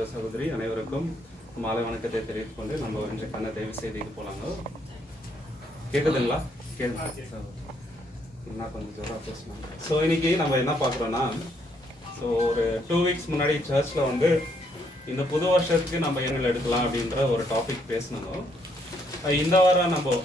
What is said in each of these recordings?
சகோதரி அனைவருக்கும் மாலை வணக்கத்தை தெரிவித்துக் கொண்டு நம்ம இன்றைக்கான தயவு செய்திக்கு போலாங்க. கேட்குதுங்களா? என்ன கொஞ்சம் ஜோராக பேசலாம். ஸோ இன்னைக்கு நம்ம என்ன பார்க்குறோன்னா, ஸோ ஒரு 2 வீக்ஸ் முன்னாடி சர்ச்சில் வந்து இந்த புது வருஷத்துக்கு நம்ம என்ன எடுக்கலாம் அப்படின்ற ஒரு டாபிக் பேசணும். இந்த வாரம் நம்ம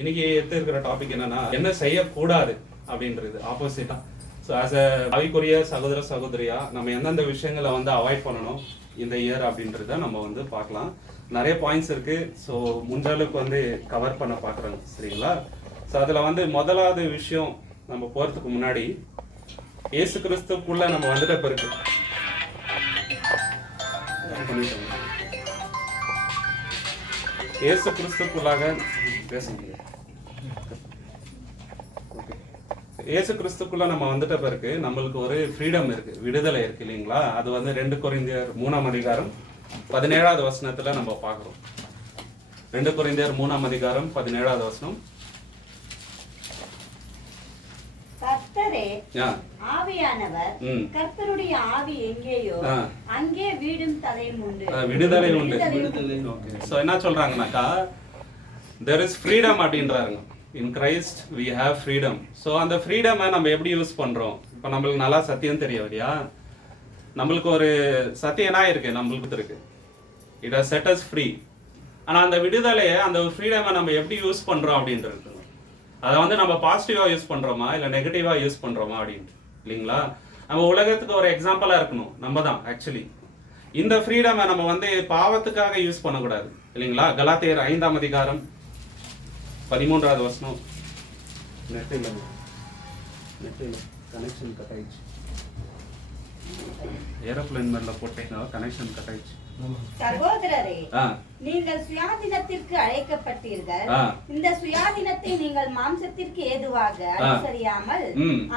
இன்னைக்கு எடுத்துருக்கிற டாபிக் என்னன்னா, என்ன செய்யக்கூடாது அப்படின்றது ஆப்போசிட்டா. ஸோ ஆஸ் அ ஆவிக்குரிய சகோதர சகோதரியா நம்ம எந்தெந்த விஷயங்களை வந்து அவாய்ட் பண்ணணும் இந்த இயர் அப்படின்றத நம்ம வந்து பார்க்கலாம். நிறைய பாயிண்ட்ஸ் இருக்கு. ஸோ முடிஞ்ச அளவுக்கு வந்து கவர் பண்ண பார்க்குறோங்க, சரிங்களா? ஸோ அதில் வந்து முதலாவது விஷயம் நம்ம போகிறதுக்கு முன்னாடி இயேசு கிறிஸ்துக்குள்ள நம்ம வந்துட்ட பிறகு இயேசு கிறிஸ்துக்குள்ளாக பேச முடியாது. இயேசு கிறிஸ்துக்குள்ள நம்ம வந்துட்ட பிறகு நம்மளுக்கு ஒரு ஃப்ரீடம் இருக்கு, விடுதலை இருக்கு இல்லைங்களா? அது வந்து 2 கொரிந்தியர் 3ஆம் அதிகாரம் 17வது வசனத்துல நம்ம பார்க்கிறோம். 2 கொரிந்தியர் 3ஆம் அதிகாரம் 17வது வசனம். கர்த்தரே ஆவியானவர், கர்த்தருடைய ஆவி எங்கேயோ அங்கே வீடும் தலையும் உண்டு, விடுதலை உண்டு. சோ என்ன சொல்றாங்கன்னாக்கா, there is freedom அப்படின்றாங்க. In Christ we have freedom. So அந்த ஃப்ரீடமை நம்ம எப்படி யூஸ் பண்ணுறோம்? இப்போ நம்மளுக்கு நல்லா சத்தியம் தெரியும் இல்லையா? நம்மளுக்கு ஒரு சத்தியம் என்ன இருக்கு, நம்மளுக்கு இருக்கு, it has set us free. ஆனால் அந்த விடுதலையை, அந்த ஃப்ரீடமை நம்ம எப்படி யூஸ் பண்ணுறோம் அப்படின்றது, அதை வந்து நம்ம பாசிட்டிவாக யூஸ் பண்ணுறோமா இல்லை நெகட்டிவாக யூஸ் பண்ணுறோமா அப்படின்ட்டு இல்லைங்களா? நம்ம உலகத்துக்கு ஒரு எக்ஸாம்பிளாக இருக்கணும் நம்ம தான். ஆக்சுவலி இந்த ஃப்ரீடமை நம்ம வந்து பாவத்துக்காக யூஸ் பண்ணக்கூடாது இல்லைங்களா? கலாத்தியர் 5ஆம் அதிகாரம் 13வது வசனம். நெட்டில் கனெக்ஷன் கட் ஆயிடுச்சு. ஏரோப்ளேன் மேல போட்டேன்னா கனெக்ஷன் கட் ஆயிடுச்சு. சகோதரரே, நீங்கள் சுயாதீனத்திற்கு அழைக்கப்பட்டீர்கள். இந்த சுயாதீனத்தை நீங்கள் மாம்சத்திற்கு ஏதுவாக அனுசரியாமல்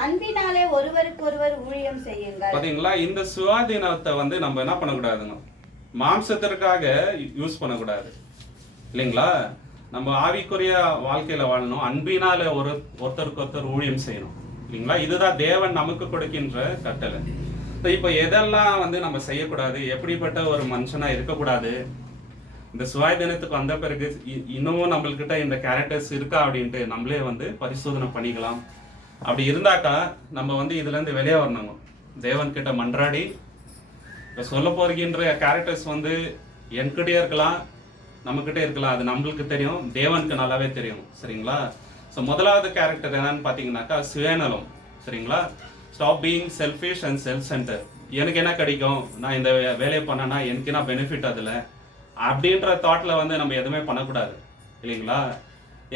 அன்பினாலே ஒருவருக்கு ஒருவர் ஊழியம் செய்யுங்கள். பாத்தீங்களா? இந்த சுயாதீனத்தை வந்து நம்ம என்ன பண்ணக்கூடாதுங்க, மாம்சத்திற்காக யூஸ் பண்ணக்கூடாது இல்லைங்களா? நம்ம ஆவிக்குரிய வாழ்க்கையில வாழணும், அன்பினால ஒருத்தருக்கு ஒருத்தர் ஊழியம் செய்யணும் இல்லைங்களா? இதுதான் தேவன் நமக்கு கொடுக்கின்ற கட்டளை. இப்போ எதெல்லாம் வந்து நம்ம செய்யக்கூடாது, எப்படிப்பட்ட ஒரு மனுஷனா இருக்கக்கூடாது, இந்த சுயாதீனத்துக்கு வந்த பிறகு இன்னமும் நம்மள்கிட்ட இந்த கேரக்டர்ஸ் இருக்கா அப்படின்ட்டு நம்மளே வந்து பரிசோதனை பண்ணிக்கலாம். அப்படி இருந்தாக்கா நம்ம வந்து இதுல இருந்து வெளியே வரணும், தேவன் கிட்ட மன்றாடி. இப்போ சொல்ல போகின்ற கேரக்டர்ஸ் வந்து என்கிட்டயே இருக்கலாம், நம்மக்கிட்ட இருக்கலாம், அது நம்மளுக்கு தெரியும், தேவனுக்கு நல்லாவே தெரியும், சரிங்களா? ஸோ முதலாவது கேரக்டர் என்னன்னு பார்த்தீங்கன்னாக்கா சுயநலம், சரிங்களா? Stop being selfish and self centre. எனக்கு என்ன கிடைக்கும், நான் இந்த வேலையை பண்ணேன்னா எனக்கு என்ன பெனிஃபிட் அதில் அப்படின்ற தாட்டில் வந்து நம்ம எதுவுமே பண்ணக்கூடாது இல்லைங்களா?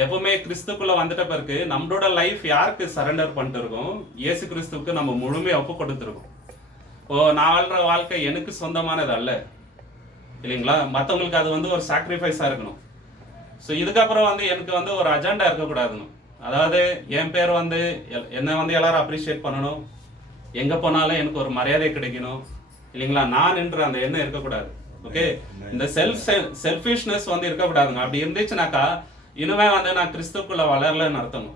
எப்பவுமே கிறிஸ்துக்குள்ளே வந்துட்ட பிறகு நம்மளோட லைஃப் யாருக்கு சரண்டர் பண்ணிட்டு இருக்கோம்? இயேசு கிறிஸ்துவுக்கு நம்ம முழுமையாக ஒப்பு கொடுத்துருக்கோம். நான் வாழ்கிற வாழ்க்கை எனக்கு சொந்தமானது அல்ல இல்லைங்களா? மற்றவங்களுக்கு அது வந்து ஒரு சாக்ரிஃபைஸாக இருக்கணும். ஸோ இதுக்கப்புறம் வந்து எனக்கு வந்து ஒரு அஜெண்டா இருக்கக்கூடாதுங்க. அதாவது என் பேர் வந்து என்னை வந்து எல்லாரும் அப்ரிஷியேட் பண்ணணும், எங்கே போனாலும் எனக்கு ஒரு மரியாதை கிடைக்கணும் இல்லைங்களா? நான் என்ற அந்த எண்ணம் இருக்கக்கூடாது. ஓகே, இந்த செல்ஃபிஷ்னஸ் வந்து இருக்கக்கூடாதுங்க. அப்படி இருந்துச்சுனாக்கா இனிமே வந்து நான் கிறிஸ்துக்குள்ள வளரலன்னு அர்த்தம்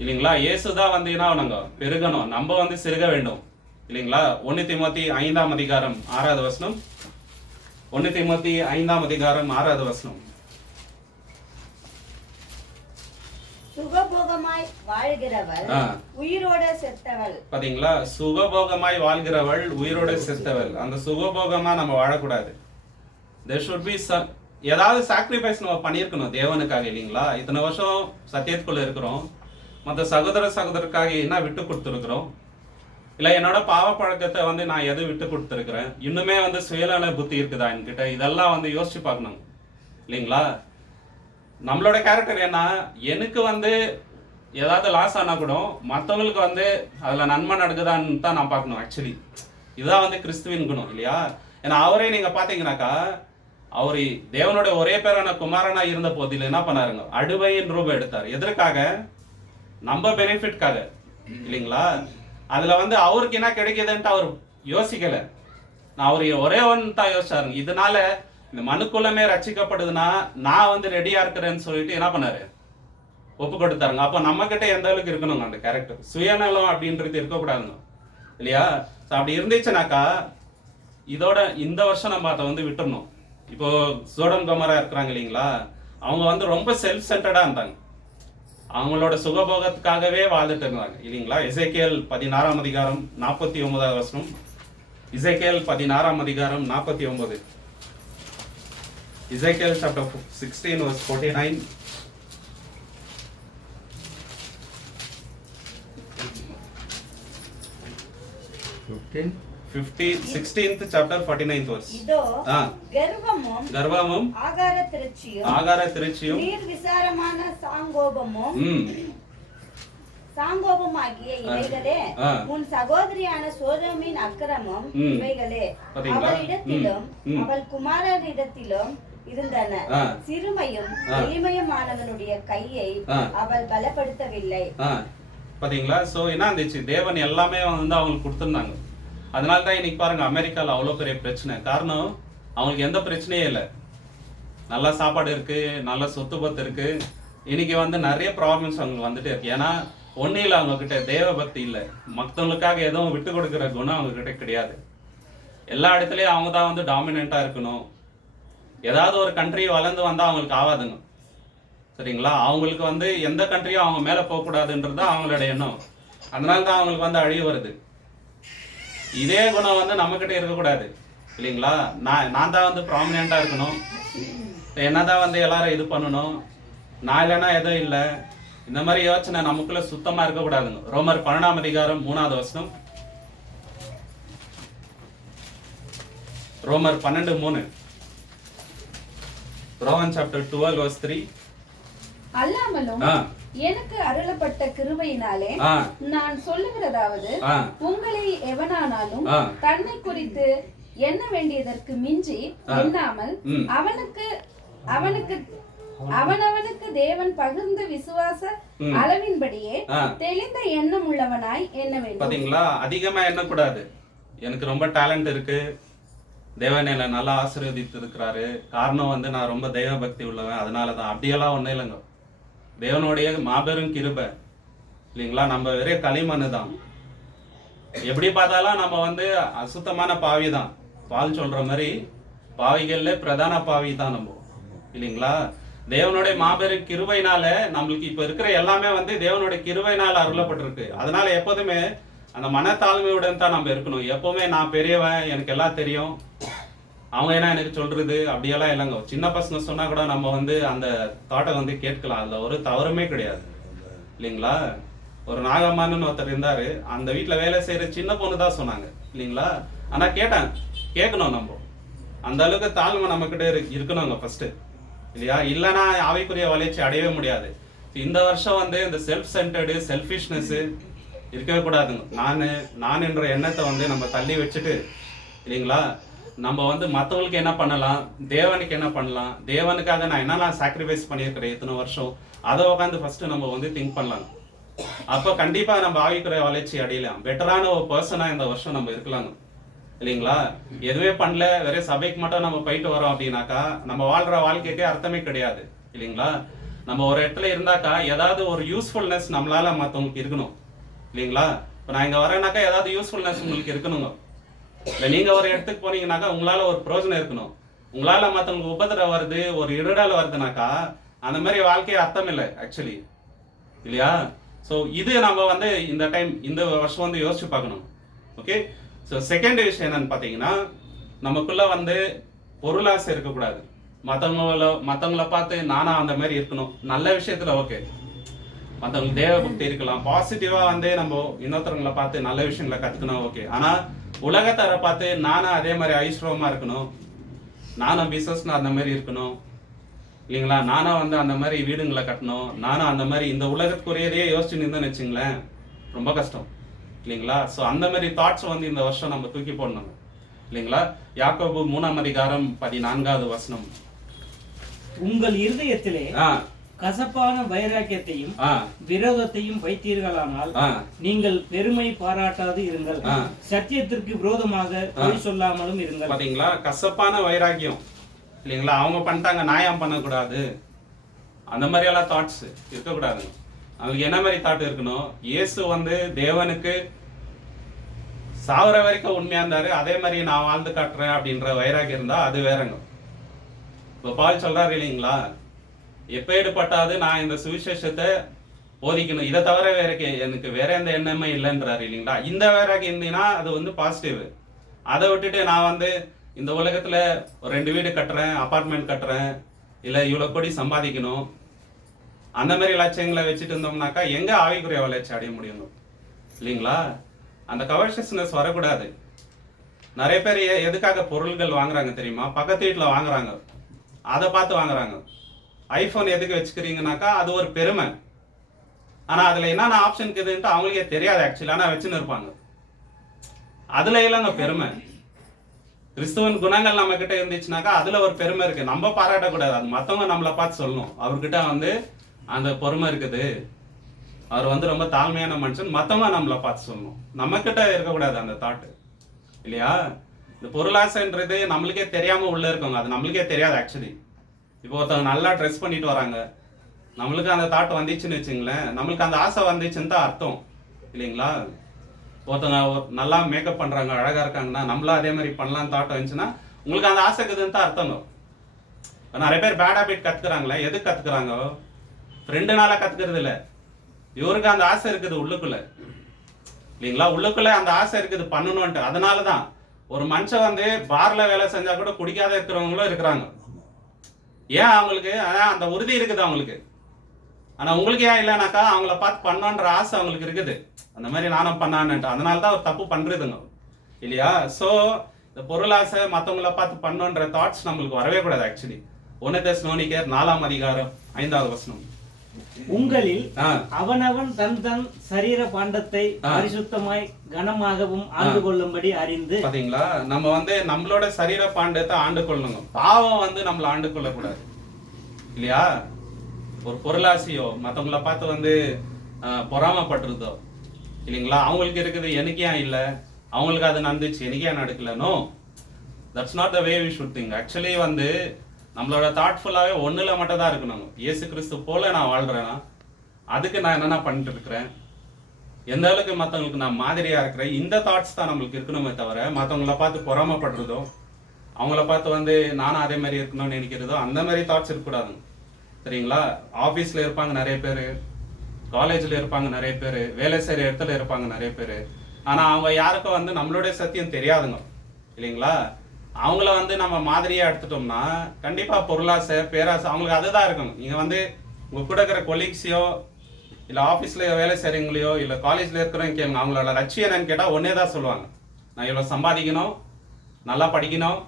இல்லைங்களா? இயேசுதான் வந்து என்ன ஆகணுங்க, பெருகணும், நம்ம வந்து சிறுக வேண்டும் இல்லைங்களா? 1 தீமோத்தி 5ஆம் அதிகாரம் 6வது வசனம். 1 தீமோத்தி 5ஆம் அதிகாரம் 6வது வசனம். சுகபோகமாய் வாழ்கிறவள் உயிரோட செத்தவள். பாத்தீங்களா? சுகபோகமாய் வாழ்கிறவள் உயிரோட செத்தவள். அந்த சுகபோகமா நம்ம வாழக்கூடாது. there should be some ஏதாவது சாக்ரிஃபைஸ் நம்ம பண்ணியிருக்கணும் தேவனுக்காக இல்லைங்களா? இத்தனை வருஷம் சத்தியத்துக்குள்ள இருக்கிறோம், மற்ற சகோதர சகோதரருக்காக என்ன விட்டு கொடுத்துருக்குறோம்? இல்லை என்னோட பாவ பழக்கத்தை வந்து நான் எது விட்டு கொடுத்துருக்குறேன்? இன்னுமே வந்து சுயநல புத்தி இருக்குதா என்கிட்ட? இதெல்லாம் வந்து யோசிச்சு பார்க்கணும் இல்லைங்களா? நம்மளோட கேரக்டர் என்ன, எனக்கு வந்து ஏதாவது லாஸ் ஆனால் கூட மற்றவங்களுக்கு வந்து அதில் நன்மை நடக்குதான்னு தான் நான் பார்க்கணும். ஆக்சுவலி இதுதான் வந்து கிறிஸ்துவின் குணம் இல்லையா? ஏன்னா அவரே நீங்கள் பார்த்தீங்கன்னாக்கா, அவர் தேவனோட ஒரே பேரான குமாரனா இருந்த போதில் என்ன பண்ணாருங்க, அடுவையின் ரூபம் எடுத்தார். எதற்காக? நம்ம பெனிஃபிட்காக இல்லைங்களா? அதுல வந்து அவருக்கு என்ன கிடைக்குதுன்ட்டு அவர் யோசிக்கல, நான் அவர் ஒரே ஒன்று தான் யோசிச்சாருங்க. இதனால இந்த மனுக்குள்ளமே ரட்சிக்கப்படுதுன்னா நான் வந்து ரெடியா இருக்கிறேன்னு சொல்லிட்டு என்ன பண்ணாரு, ஒப்பு கொடுத்தாருங்க. அப்போ நம்ம கிட்ட எந்த அளவுக்கு இருக்கணுங்க அந்த கேரக்டர்? சுயநலம் அப்படின்றது இருக்கக்கூடாதுங்க இல்லையா? அப்படி இருந்துச்சுனாக்கா இதோட இந்த வருஷம் நம்ம அதை வந்து விட்டுறணும். இப்போ சோடம் கொமரா இருக்கிறாங்க இல்லைங்களா, அவங்க வந்து ரொம்ப செல்ஃப் சென்டர்டா இருந்தாங்க. அவங்களோட சுகபோகத்துக்காகவே வாழ்ந்துட்டு இருந்தாங்க இல்லைங்களா. எசேக்கியேல் 16ஆம் அதிகாரம் 49வது வசனம். எசேக்கியேல் 16ஆம் அதிகாரம் 49. எசேக்கியேல் chapter 16 verse 49. 16th chapter 49th verse. இதோ ஆ, கர்வமும் ஆகார திருச்சியும் நீர் விசாரமான சாங்கோபமாகிய இவைகளே உன் சகோதரியான சோதோமின் அக்கிரமம் இவைகளே அவளிடத்திலும் அவள் குமாரரிடத்திலும் இருந்தன. சிறுமையும் எளிமையுமானவனுடைய கையை அவள் பலப்படுத்தவில்லை. பாத்தீங்களா. சோ என்ன இருந்துச்சு, தேவன் எல்லாமே வந்து அவங்களுக்கு கொடுத்திருந்தாங்க. அதனாலதான் இன்னைக்கு பாருங்க அமெரிக்கால அவ்வளவு பெரிய பிரச்சனை. காரணம் அவங்களுக்கு எந்த பிரச்சனையும் இல்லை, நல்ல சாப்பாடு இருக்கு, நல்ல சொத்து பத்து இருக்கு. இன்னைக்கு வந்து நிறைய ப்ராப்ளம்ஸ் அவங்களுக்கு வந்துட்டே இருக்கு. ஏன்னா ஒன்னும் இல்லை, அவங்க கிட்ட தேவ பக்தி இல்லை, மற்றவங்களுக்காக எதுவும் விட்டு கொடுக்குற குணம் அவங்க கிட்ட கிடையாது. எல்லா இடத்துலயும் அவங்க தான் வந்து டாமினண்டா இருக்கணும். ஏதாவது ஒரு கண்ட்ரி வளர்ந்து வந்தா அவங்களுக்கு ஆகாதுங்க, சரிங்களா. அவங்களுக்கு வந்து எந்த கண்ட்ரியும் அவங்க மேல போக கூடாதுன்றது தான் அவங்களோட எண்ணம். அதனாலதான் அவங்களுக்கு வந்து அழிவு வருது. இதே குணம் வந்து நம்ம கிட்ட இருக்கக்கூடாது இல்லைங்களா. நான் தான் வந்து ப்ராமினெண்டா இருக்கணும், என்னதான் வந்து எல்லாரும் இது பண்ணணும், நான் இல்லைன்னா எதுவும் இல்லை, இந்த மாதிரி யோசனை நமக்குள்ள சுத்தமா இருக்கக்கூடாதுங்க. ரோமர் 12ஆம் அதிகாரம் 3வது வசனம். ரோமர் 12:3. Roman chapter 12 verse 3. அல்லாமலும் எனக்கு அருளப்பட்ட கிருபையினாலே நான் சொல்லுகிறதாவது, உங்களை எவனானாலும் தன்னை குறித்து எண்ண வேண்டியதற்கு மிஞ்சி எண்ணாமல் அவனவனுக்கு தேவன் பகிர்ந்த விசுவாச அளவின்படியே தெளிந்த எண்ணம் உள்ளவனாய் எண்ண வேண்டும். பாத்தீங்களா, அதிகமா எண்ணக்கூடாது. எனக்கு ரொம்ப டேலண்ட் இருக்கு, தேவன் என்னை நல்லா ஆசீர்வதித்து இருக்கிறாரு, காரணம் வந்து நான் ரொம்ப தெய்வ பக்தி உள்ளவன், அதனாலதான். அப்படியெல்லாம் ஒன்றும் இல்லைங்க. தேவனுடைய மாபெரும் கிருபை இல்லைங்களா. நம்ம வெறும் களிமண்ணு தான். எப்படி பார்த்தாலும் நம்ம வந்து அசுத்தமான பாவி தான். பால் சொல்ற மாதிரி பாவிகள்ல பிரதான பாவி தான் நம்ம இல்லைங்களா. தேவனுடைய மாபெரும் கிருபையினால நம்மளுக்கு இப்ப இருக்கிற எல்லாமே வந்து தேவனுடைய கிருபையினால அருளப்பட்டிருக்கு. அதனால எப்போதுமே அந்த மனத்தாழ்மையுடன் தான் நம்ம இருக்கணும். எப்பவுமே நான் பெரியவன், எனக்கு எல்லாம் தெரியும், அவங்க என்ன எனக்கு சொல்றது அப்படியெல்லாம் இல்லைங்க. சின்ன பசங்க சொன்னா கூட நம்ம வந்து அந்த தாட்டை வந்து கேட்கலாம், அதுல ஒரு தவறுமே கிடையாது இல்லைங்களா. ஒரு நாகம்மான்னு ஒருத்தர் இருந்தாரு, அந்த வீட்டுல வேலை செய்யற சின்ன பொண்ணு தான் சொன்னாங்க இல்லைங்களா. ஆனா கேட்கணும், நம்ம அந்த அளவுக்கு தாழ்மை நம்ம கிட்ட இருக்கணுங்க ஃபர்ஸ்ட் இல்லையா. இல்லைன்னா ஆவிக்குரிய வளர்ச்சி அடையவே முடியாது. இந்த வருஷம் வந்து இந்த செல்ஃப் சென்டர்டு செல்ஃபிஷ்னஸ் இருக்கவே கூடாதுங்க. நான் என்ற எண்ணத்தை வந்து நம்ம தள்ளி வச்சுட்டு இல்லைங்களா, நம்ம வந்து மற்றவங்களுக்கு என்ன பண்ணலாம், தேவனுக்கு என்ன பண்ணலாம், தேவனுக்காக நான் என்னெல்லாம் சாக்ரிஃபைஸ் பண்ணியிருக்கிறேன் இத்தனை வருஷம், அதை உட்காந்து ஃபர்ஸ்ட் நம்ம வந்து திங்க் பண்ணலாம். அப்போ கண்டிப்பா நம்ம ஆவிக்குரிய வளர்ச்சி அடையலாம், பெட்டரான ஒரு பர்சனா இந்த வருஷம் நம்ம இருக்கலாங்க இல்லைங்களா. எதுவே பண்ணல, வேற சபைக்கு மட்டும் நம்ம போயிட்டு வரோம் அப்படின்னாக்கா நம்ம வாழ்ற வாழ்க்கைக்கே அர்த்தமே கிடையாது இல்லைங்களா. நம்ம ஒரு இடத்துல இருந்தாக்கா ஏதாவது ஒரு யூஸ்ஃபுல்னஸ் நம்மளால மற்றவங்களுக்கு இருக்கணும் இல்லைங்களா. இப்போ நான் இங்க வரேன்னாக்கா ஏதாவது யூஸ்ஃபுல்னஸ் உங்களுக்கு இருக்கணுங்க. இல்லை நீங்க ஒரு இடத்துக்கு போனீங்கன்னாக்கா உங்களால ஒரு பிரயோஜனம் இருக்கணும். உங்களால மற்றவங்களுக்கு உபதிரம் வருது, ஒரு இடடல் வருதுனாக்கா அந்த மாதிரி வாழ்க்கையே அர்த்தம் இல்லை ஆக்சுவலி இல்லையா. ஸோ இது நம்ம வந்து இந்த வருஷம் வந்து யோசிச்சு பார்க்கணும். ஓகே. ஸோ செகண்ட் விஷயம் என்னன்னு பார்த்தீங்கன்னா, நமக்குள்ள வந்து பொருளாசை இருக்கக்கூடாது. மற்றவங்களை பார்த்து நானா அந்த மாதிரி இருக்கணும். நல்ல விஷயத்துல ஓகே, மற்றவங்களுக்கு தேவ பக்தி இருக்கலாம், பாசிட்டிவா வந்து நம்ம இன்னொருத்தவங்களை பார்த்து நல்ல விஷயங்களை கத்துக்கணும் ஓகே. ஆனா உலகத்தரை பார்த்து நானும் அதே மாதிரி ஐஸ்வரமா இருக்கணும், நானும் பிசினஸ்ல அந்த மாதிரி இருக்கணும் இல்லைங்களா, நானும் வந்து அந்த மாதிரி வீடுங்களை கட்டணும், நானும் அந்த மாதிரி இந்த உலகத்துக்குரியதையே யோசிச்சு நின்று வச்சுங்களேன், ரொம்ப கஷ்டம் இல்லைங்களா. ஸோ அந்த மாதிரி தாட்ஸ் வந்து இந்த வருஷம் நம்ம தூக்கி போடணும் இல்லைங்களா. யாக்கோபு 3ஆம் அதிகாரம் 14வது வசனம். உங்கள் இருதயத்திலே கசப்பான வைராக்கியத்தையும் விரோதத்தையும் வைத்தீர்களானால் நீங்கள் பெருமை பாராட்டாது இருங்கள், சத்தியத்திற்கு விரோதமாக பொய் சொல்லாமலும் இருங்கள். பாத்தீங்களா, கசப்பான வைராக்கியம் இல்லைங்களா. அவங்க பண்ணிட்டாங்க, நான் பண்ணக்கூடாது, அந்த மாதிரி எல்லாம் தாட்ஸ் இருக்கக்கூடாது. அவங்களுக்கு என்ன மாதிரி தாட் இருக்கணும், இயேசு வந்து தேவனுக்கு சாவர வரைக்கும் உண்மையா இருந்தாரு, அதே மாதிரி நான் வாழ்ந்து காட்டுறேன் அப்படின்ற வைராகி இருந்தா அது வேறங்க. இப்போ பால் சொல்றாரு இல்லைங்களா, எப்பேடுபட்டாது நான் இந்த சுவிசேஷத்தை போதிக்கணும், இதை தவிர எனக்கு வேற எந்த எண்ணமே இல்லைன்றாரு இல்லைங்களா. இந்த வைராகி இருந்தீங்கன்னா அது வந்து பாசிட்டிவ். அதை விட்டுட்டு நான் வந்து இந்த உலகத்துல ஒரு 2 வீடு கட்டுறேன், அபார்ட்மெண்ட் கட்டுறேன், இல்லை இவ்வளோ கோடி சம்பாதிக்கணும், அந்த மாதிரி லட்சியங்களை வச்சுட்டு இருந்தோம்னாக்கா எங்க ஆவிக்குரிய வளர்ச்சி அடைய முடியும் இல்லைங்களா. அந்த கவர்ஷியஸ்னஸ் வரக்கூடாது. நிறைய பேர் எதுக்காக பொருள்கள் வாங்குறாங்க தெரியுமா? பக்கத்து வீட்டில் வாங்குறாங்க, அதை பார்த்து வாங்குறாங்க. ஐஃபோன் எதுக்கு வச்சுக்கிறீங்கனாக்கா அது ஒரு பெருமை. ஆனால் அதில் என்னென்ன ஆப்ஷன் இருக்குதுன்ட்டு அவங்களுக்கே தெரியாது ஆக்சுவலி, ஆனால் வச்சுன்னு இருப்பாங்க. அதுல இல்லைங்க பெருமை. கிறிஸ்துவன் குணங்கள் நம்ம கிட்ட இருந்துச்சுனாக்கா அதுல ஒரு பெருமை இருக்கு. நம்ம பாராட்டக்கூடாது, அது மற்றவங்க நம்மளை பார்த்து சொல்லணும் அவர்கிட்ட வந்து அந்த பொறுமை இருக்குது, அவர் வந்து ரொம்ப தாழ்மையான மனுஷன், மற்றவங்க நம்மளை பார்த்து சொல்லணும். நம்ம கிட்ட இருக்கக்கூடாது அந்த தாட்டு இல்லையா. இந்த பொருளாசைன்றது நம்மளுக்கே தெரியாம உள்ள இருக்கவங்க, அது நம்மளுக்கே தெரியாது ஆக்சுவலி. இப்போ ஒருத்தவங்க நல்லா ட்ரெஸ் பண்ணிட்டு வராங்க, நம்மளுக்கு அந்த தாட் வந்துச்சுன்னு வச்சுங்களேன், நம்மளுக்கு அந்த ஆசை வந்துச்சுன்னு தான் அர்த்தம் இல்லைங்களா. ஒருத்தவங்க நல்லா மேக்கப் பண்றாங்க, அழகா இருக்காங்கன்னா நம்மளும் அதே மாதிரி பண்ணலாம் தாட் வந்துச்சுன்னா உங்களுக்கு அந்த ஆசை இருக்குதுன்னு தான் அர்த்தங்க. நிறைய பேர் பேட் ஹேபிட் கத்துக்கிறாங்களே, எதுக்கு கத்துக்கிறாங்க? ஃப்ரெண்டுனால கத்துக்கிறது இல்லை, இவருக்கு அந்த ஆசை இருக்குது உள்ளுக்குள்ள இல்லைங்களா. உள்ளுக்குள்ள அந்த ஆசை இருக்குது பண்ணணும்ட்டு. அதனாலதான் ஒரு மனுஷன் வந்து பார்ல வேலை செஞ்சா கூட குடிக்காத இருக்கிறவங்களும் இருக்கிறாங்க. ஏன்? அவங்களுக்கு அந்த உறுதி இருக்குது அவங்களுக்கு. ஆனா உங்களுக்கு ஏன் இல்லைனாக்கா அவங்கள பார்த்து பண்ணணுன்ற ஆசை அவங்களுக்கு இருக்குது, அந்த மாதிரி நானும் பண்ணான்ட்டு. அதனால தான் ஒரு தப்பு பண்றதுங்க இல்லையா. ஸோ இந்த பொருளாசை மற்றவங்கள பார்த்து பண்ணணுன்ற தாட்ஸ் நம்மளுக்கு வரவே கூடாது ஆக்சுவலி. 1 தெசலோனிக்கேயர் 4ஆம் அதிகாரம் 5வது வசனம். உங்களில் அவனவன் தன் தன் சரீர பாண்டத்தை பரிசுத்தமாய் கனமாகவும் ஆண்டு கொள்ளும்படி அறிந்து. பாத்தீங்களா, நம்ம வந்து நம்மளோட சரீர பாண்டத்தை ஆண்டு கொள்ளணுங்க. பாவம் வந்து நம்மள ஆண்டு கொள்ளக்கூடாது இல்லையா. ஒரு பொருளாசையோ மற்றவங்கள பார்த்து வந்து பொறாமப்பட்டுருதோ இல்லைங்களா, அவங்களுக்கு இருக்குது எனக்கு ஏன் இல்லை, அவங்களுக்கு அது நடந்துச்சு எனக்கு ஏன் நடக்கல. No, that's not the way we should think. Actually வந்து நம்மளோட தாட்ஃபுல்லாகவே ஒன்றுல மட்டும் தான் இருக்கணும். இயேசு கிறிஸ்து போல நான் வாழ்கிறேன்னா அதுக்கு நான் என்னென்ன பண்ணிட்டு இருக்கிறேன், எந்த அளவுக்கு மற்றவங்களுக்கு நான் மாதிரியாக இருக்கிறேன், இந்த தாட்ஸ் தான் நம்மளுக்கு இருக்கணுமே தவிர மற்றவங்கள பார்த்து பொறாமப்படுறதோ அவங்கள பார்த்து வந்து நானும் அதே மாதிரி இருக்கணும்னு நினைக்கிறதோ அந்த மாதிரி தாட்ஸ் இருக்கக்கூடாதுங்க சரிங்களா. ஆஃபீஸில் இருப்பாங்க நிறைய பேர், காலேஜில் இருப்பாங்க நிறைய பேர், வேலை செய்கிற இடத்துல இருப்பாங்க நிறைய பேர். ஆனால் அவங்க யாருக்கும் வந்து நம்மளுடைய சத்தியம் தெரியாதுங்க இல்லைங்களா. அவங்கள வந்து நம்ம மாதிரியாக எடுத்துட்டோம்னா கண்டிப்பாக பொருளாசை பேராசை அவங்களுக்கு அதுதான் இருக்கணும். நீங்கள் வந்து உங்கள் கூட இருக்கிற கொலீக்ஸையோ இல்லை ஆஃபீஸில் வேலை செய்கிறவங்களையோ இல்லை காலேஜில் இருக்கிறவங்க கேளுங்க, அவங்களோட லட்சியம் என்னன்னு கேட்டால் ஒன்றே தான் சொல்லுவாங்க, நான் இவ்வளோ சம்பாதிக்கணும், நல்லா படிக்கணும்,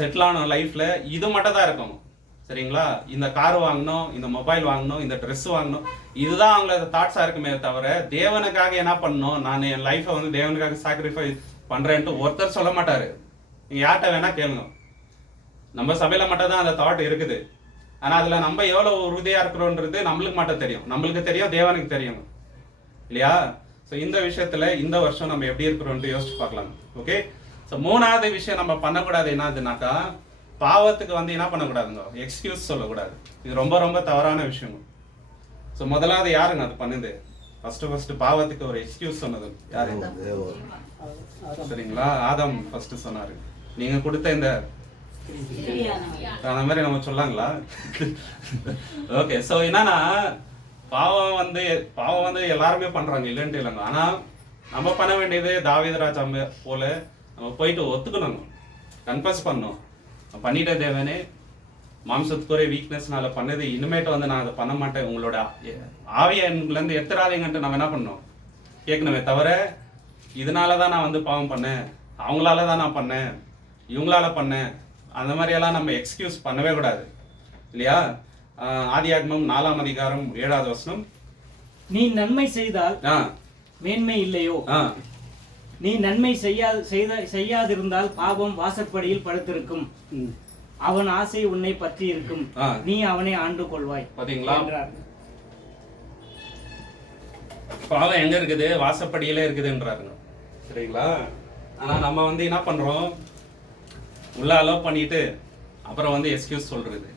செட்டில் ஆகணும் லைஃப்பில், இது மட்டும் தான் இருக்கணும் சரிங்களா. இந்த கார் வாங்கணும், இந்த மொபைல் வாங்கணும், இந்த ட்ரெஸ் வாங்கணும், இதுதான் அவங்களோட தாட்ஸாக இருக்குமே தவிர தேவனுக்காக என்ன பண்ணணும், நான் என் லைஃப்பை வந்து தேவனுக்காக சாக்ரிஃபைஸ் பண்ணுறேன்ட்டு ஒருத்தர் சொல்ல மாட்டார். நீங்கள் யார்கிட்ட வேணால் கேளுங்க. நம்ம சபையில் மட்டும் தான் அந்த தாட் இருக்குது. ஆனால் அதில் நம்ம எவ்வளோ உறுதியாக இருக்கிறோன்றது நம்மளுக்கு மட்டும் தெரியும், நம்மளுக்கு தெரியும், தேவனுக்கு தெரியும் இல்லையா. ஸோ இந்த விஷயத்தில் இந்த வருஷம் நம்ம எப்படி இருக்கிறோன்ட்டு யோசிச்சு பார்க்கலாம். ஓகே. ஸோ 3வது விஷயம் நம்ம பண்ணக்கூடாது என்னதுனாக்கா, பாவத்துக்கு வந்து என்ன பண்ணக்கூடாதுங்க, எக்ஸ்கியூஸ் சொல்லக்கூடாது. இது ரொம்ப ரொம்ப தவறான விஷயம். ஸோ முதலாவது யாருங்க அது பண்ணுது? ஃபர்ஸ்ட் பாவத்துக்கு ஒரு எக்ஸ்கியூஸ் சொன்னது யாரு? சரிங்களா, ஆதாம் ஃபர்ஸ்ட் சொன்னாரு. நீங்க கொடுத்த இந்த அந்த மாதிரி நம்ம சொல்லாங்களா? ஓகே. ஸோ என்னன்னா பாவம் வந்து எல்லாருமே பண்றாங்க இல்லைன்ட்டு இல்லைங்க. ஆனா நம்ம பண்ண வேண்டியது தாவீது ராஜா போல நம்ம போயிட்டு ஒத்துக்கணும், கன்ஃபஸ் பண்ணணும். பண்ணிட்டே தேவனே, மாம்சத்துக்குரிய வீக்னஸ்னால பண்ணது, இனிமேட்டு வந்து நான் அதை பண்ண மாட்டேன், உங்களோட ஆவிய என்லேருந்து எடுத்துடாதீங்கன்ட்டு நம்ம என்ன பண்ணணும் கேட்கணுமே தவிர இதனால தான் நான் வந்து பாவம் பண்ணேன், அவங்களால தான் நான் பண்ணேன், இவங்களால பண்ணேன், அந்த மாதிரியெல்லாம் நம்ம எக்ஸ்கியூஸ் பண்ணவே கூடாது இல்லையா. ஆதியாகமம் 4ஆம் அதிகாரம் 7வது வசனம். நீ நன்மை செய்தால் மேன்மை இல்லையோ, நீ நன்மை செய்யாதிருந்தால் பாவம் வாசற்படியில் படுத்திருக்கும், அவன் ஆசை உன்னை பற்றி இருக்கும், நீ அவனை ஆண்டு கொள்வாய். பாத்தீங்களா, பாவம் எங்க இருக்குது? வாசப்படியில இருக்குதுன்றாருங்க சரிங்களா. ஆனா நம்ம வந்து என்ன பண்றோம், உள்ள அலோவ் பண்ணிட்டு அப்புறம் வந்து எக்ஸ்கியூஸ் சொல்றது.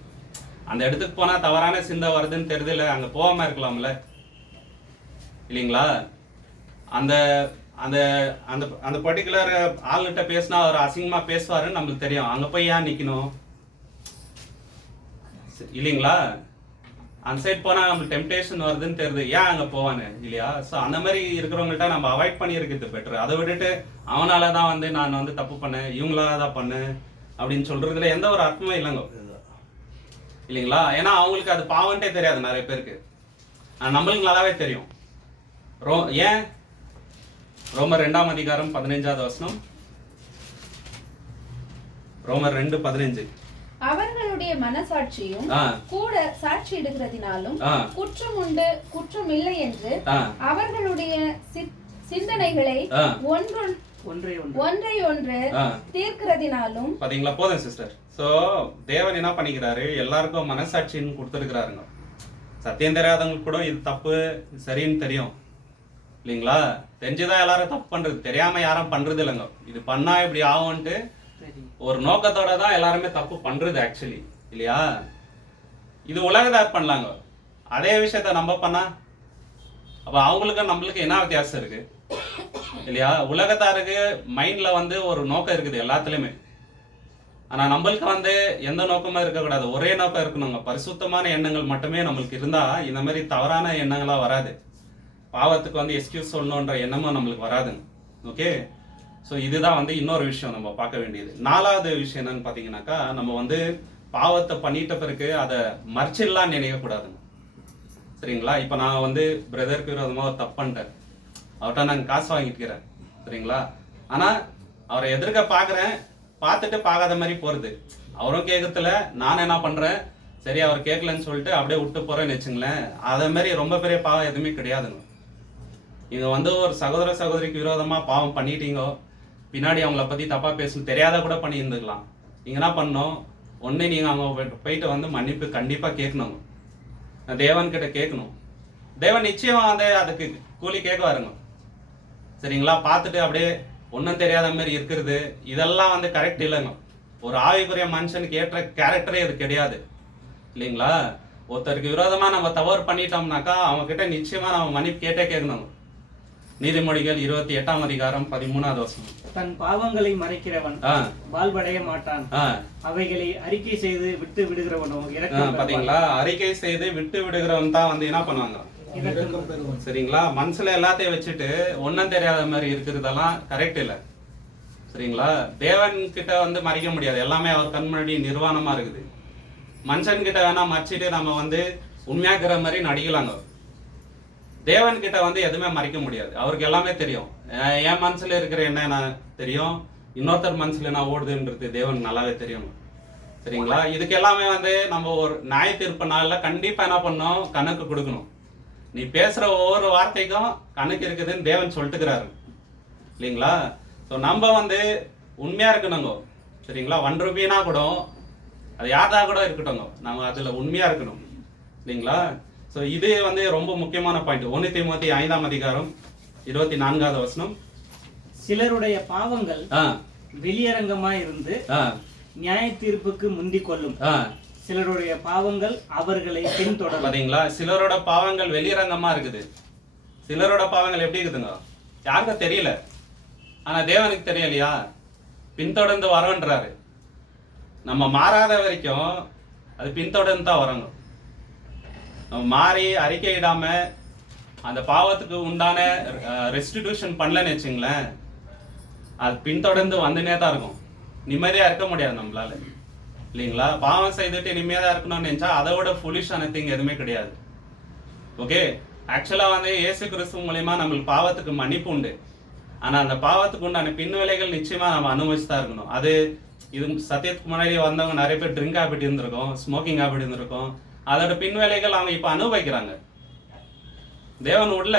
அந்த இடத்துக்கு போனா தவறான சிந்தை வருதுன்னு தெரியுதுல, அங்க போகாம இருக்கலாம்ல இல்லைங்களா. அந்த அந்த அந்த அந்த பர்டிகுலர் ஆள்கிட்ட பேசினா அவர் அசிங்கமா பேசுவாருன்னு நம்மளுக்கு தெரியும். அங்க போய் ஏன் நிக்கணும் இல்லைங்களா? அந்த சைட் போனா நம்மளுக்கு டெம்டேஷன் வருதுன்னு தெரியுது, ஏன் அங்க போவானு இல்லையா? ஸோ அந்த மாதிரி இருக்கிறவங்கள்ட்ட நம்ம அவாய்ட் பண்ணி இருக்கிறது பெட்டர். அதை விட்டுட்டு அவனால தான் வந்து நான் வந்து தப்பு பண்ணேன், இவங்களால தான் பண்ணேன் அப்படின்னு சொல்றதுல எந்த ஒரு அர்த்தமும் இல்லைங்க இல்லைங்களா? ஏன்னா அவங்களுக்கு அது பாவன்ட்டே தெரியாது நிறைய பேருக்கு. நம்மளுக்கு நல்லாவே தெரியும். ஏன் ரோமர் 2ஆம் அதிகாரம் 15வது வசனம், ரோமர் 2:15. அவர்களுடைய மனசாட்சியும் கூட சாட்சியிடுகிறதினாலும் குற்றம் உண்டு குற்றம் இல்லை என்று அவர்களுடைய சிந்தனைகளை ஒன்றை ஒன்று தீர்க்கிறதினாலும். பாத்தீங்களா? போதும் சிஸ்டர். சோ தேவன் என்ன பண்ணிக்கிறாரு, எல்லாருக்கும் மனசாட்சின்னு கொடுத்துருக்கிறாருங்க. சத்தியம் தெரியாதவங்களுக்கு கூட இது தப்பு சரின்னு தெரியும் இல்லைங்களா? தெரிஞ்சுதான் எல்லாரும் தப்பு பண்றது, தெரியாம யாரும் பண்றது இல்லைங்க. இது பண்ணா இப்படி ஆகும்ட்டு ஒரு நோக்கத்தோட தான் எல்லாருமே தப்பு பண்றது ஆக்சுவலி இல்லையா? இது உலகத்தார் பண்ணலாங்க, அதே விஷயத்த நம்ம பண்ணா அப்ப அவங்களுக்கு நம்மளுக்கு என்ன வித்தியாசம் இருக்கு இல்லையா? உலகத்தாருக்கு மைண்ட்ல வந்து ஒரு நோக்கம் இருக்குது எல்லாத்துலயுமே. ஆனா நம்மளுக்கு வந்து எந்த நோக்கமும் இருக்கக்கூடாது, ஒரே நோக்கம் இருக்கணுங்க. பரிசுத்தமான எண்ணங்கள் மட்டுமே நம்மளுக்கு இருந்தா இந்த மாதிரி தவறான எண்ணங்களா வராது. பாவத்துக்கு வந்து எக்ஸ்கியூஸ் சொல்லணுன்ற எண்ணமும் நம்மளுக்கு வராதுங்க. ஓகே, ஸோ இதுதான் வந்து இன்னொரு விஷயம் நம்ம பார்க்க வேண்டியது. 4வது விஷயம் என்னன்னு பார்த்தீங்கன்னாக்கா, நம்ம வந்து பாவத்தை பண்ணிட்ட பிறகு அதை மறைச்சிடலாம் நினைக்கக்கூடாதுங்க. சரிங்களா? இப்போ நான் வந்து பிரதருக்கு விரோதமாக ஒரு தப்பு பண்ணிட்டேன், அவர்கிட்ட நான் காசு வாங்கிக்கிறேன் சரிங்களா? ஆனால் அவரை எதிர்க்க பார்க்குறேன், பார்த்துட்டு பார்க்காத மாதிரி போகிறது. அவரும் கேட்கறதுல நான் என்ன பண்ணுறேன், சரி அவர் கேட்கலன்னு சொல்லிட்டு அப்படியே விட்டு போகிறேன்னு வச்சுங்களேன். அதே மாதிரி ரொம்ப பெரிய பாவம் எதுவுமே கிடையாதுங்க. நீங்கள் வந்து ஒரு சகோதர சகோதரிக்கு விரோதமாக பாவம் பண்ணிட்டீங்கோ, பின்னாடி அவங்கள பற்றி தப்பாக பேசணும் தெரியாத கூட பண்ணி இருந்துக்கலாம். நீங்கள் என்ன பண்ணணும், ஒன்று நீங்கள் அவங்க போயிட்டு வந்து மன்னிப்பு கண்டிப்பாக கேட்கணும், தேவன்கிட்ட கேட்கணும். தேவன் நிச்சயம் வந்து அதுக்கு கூலி கேட்குவாருங்க சரிங்களா? பார்த்துட்டு அப்படியே ஒன்றும் தெரியாத மாதிரி இருக்கிறது இதெல்லாம் வந்து கரெக்ட் இல்லைங்க. ஒரு ஆவிக்குரிய மனுஷனுக்கு ஏற்ற கேரக்டரே இது கிடையாது இல்லைங்களா? ஒருத்தருக்கு விரோதமாக நம்ம தவறு பண்ணிட்டோம்னாக்கா அவங்க கிட்ட நிச்சயமாக நம்ம மன்னிப்பு கேட்டே கேட்கணும். நீதிமொழிகள் 28ஆம் அதிகாரம் 13வது வசனம். தன் பாவங்களை மறைக்கிறவன் வாழ்வடைய மாட்டான், அவைகளை அறிக்கை செய்து விட்டு விடுகிறவனோ இரக்கம். பாத்தீங்களா? அறிக்கை செய்து விட்டு விடுகிறவன் தான் வந்து என்ன பண்ணுவாங்க சரிங்களா? மனசுல எல்லாத்தையும் வச்சுட்டு ஒன்னும் தெரியாத மாதிரி இருக்கிறதெல்லாம் கரெக்ட் இல்லை சரிங்களா? தேவன் கிட்ட வந்து மறைக்க முடியாது, எல்லாமே அவர் கண் முன்னாடி நிர்வாணமா இருக்குது. மனுஷன் கிட்ட வேணா மறைச்சிட்டு நம்ம வந்து உண்மையாக்குற மாதிரி நடிக்கலாங்க. தேவன் கிட்ட வந்து எதுவுமே மறைக்க முடியாது, அவருக்கு எல்லாமே தெரியும். என் மனசுல இருக்கிற என்ன தெரியும், இன்னொருத்தர் மனசுல என்ன ஓடுதுன்றது தேவன் நல்லாவே தெரியும் சரிங்களா? இதுக்கு எல்லாமே வந்து நம்ம ஒரு நியாய தீர்ப்பு நாள்ல கண்டிப்பா என்ன பண்ணணும், கணக்கு கொடுக்கணும். நீ பேசுற ஒவ்வொரு வார்த்தைக்கும் கணக்கு இருக்குதுன்னு தேவன் சொல்லிட்டுக்கிறாரு இல்லைங்களா? ஸோ நம்ம வந்து உண்மையா இருக்கணுங்க சரிங்களா? 1 ரூபாய்னா கூட அது யாரா கூட இருக்கட்டும், நம்ம அதுல உண்மையா இருக்கணும் இல்லைங்களா? ஸோ இது வந்து ரொம்ப முக்கியமான பாயிண்ட். 1 தீமோத்தேயு 5ஆம் அதிகாரம் 24வது வசனம். சிலருடைய பாவங்கள் வெளியரங்கமா இருந்து நியாய தீர்ப்புக்கு முந்திக் கொள்ளும், சிலருடைய பாவங்கள் அவர்களை பின்தொடரும். பாத்தீங்களா? சிலரோட பாவங்கள் வெளியரங்கமா இருக்குது, சிலரோட பாவங்கள் எப்படி இருக்குதுங்க யாருக்கும் தெரியல, ஆனா தேவனுக்கு தெரியலையா? பின்தொடர்ந்து வரோன்றாரு. நம்ம மாறாத வரைக்கும் அது பின்தொடர்ந்து தான் வரோங்க. நம்ம மாறி அறிக்கையிடாம அந்த பாவத்துக்கு உண்டான ரெஸ்டிடியூஷன் பண்ணலன்னு வச்சுங்களேன், அது பின்தொடர்ந்து வந்துனே தான் இருக்கும். நிம்மதியா இருக்க முடியாது நம்மளால இல்லைங்களா? பாவம் செய்துட்டு நிம்மதியா இருக்கணும்னு நினைச்சா அதை விட ஃபுலிஷான திங் எதுவுமே கிடையாது. ஓகே, ஆக்சுவலா வந்து இயேசு கிறிஸ்து மூலியமா நம்மளுக்கு பாவத்துக்கு மன்னிப்பு உண்டு, ஆனா அந்த பாவத்துக்கு உண்டான பின்விளைகள் நிச்சயமா நம்ம அனுபவிச்சுதான் இருக்கணும். அது இது சத்தியத்துக்கு முன்னாடி வந்தவங்க நிறைய பேர் ட்ரிங்க் ஹேபிட் இருந்திருக்கும், ஸ்மோக்கிங் ஹேபிட் இருந்திருக்கும், அதோட பின்வேலைகள் அவங்க இப்ப அனுபவிக்கிறாங்க. தேவன் உள்ள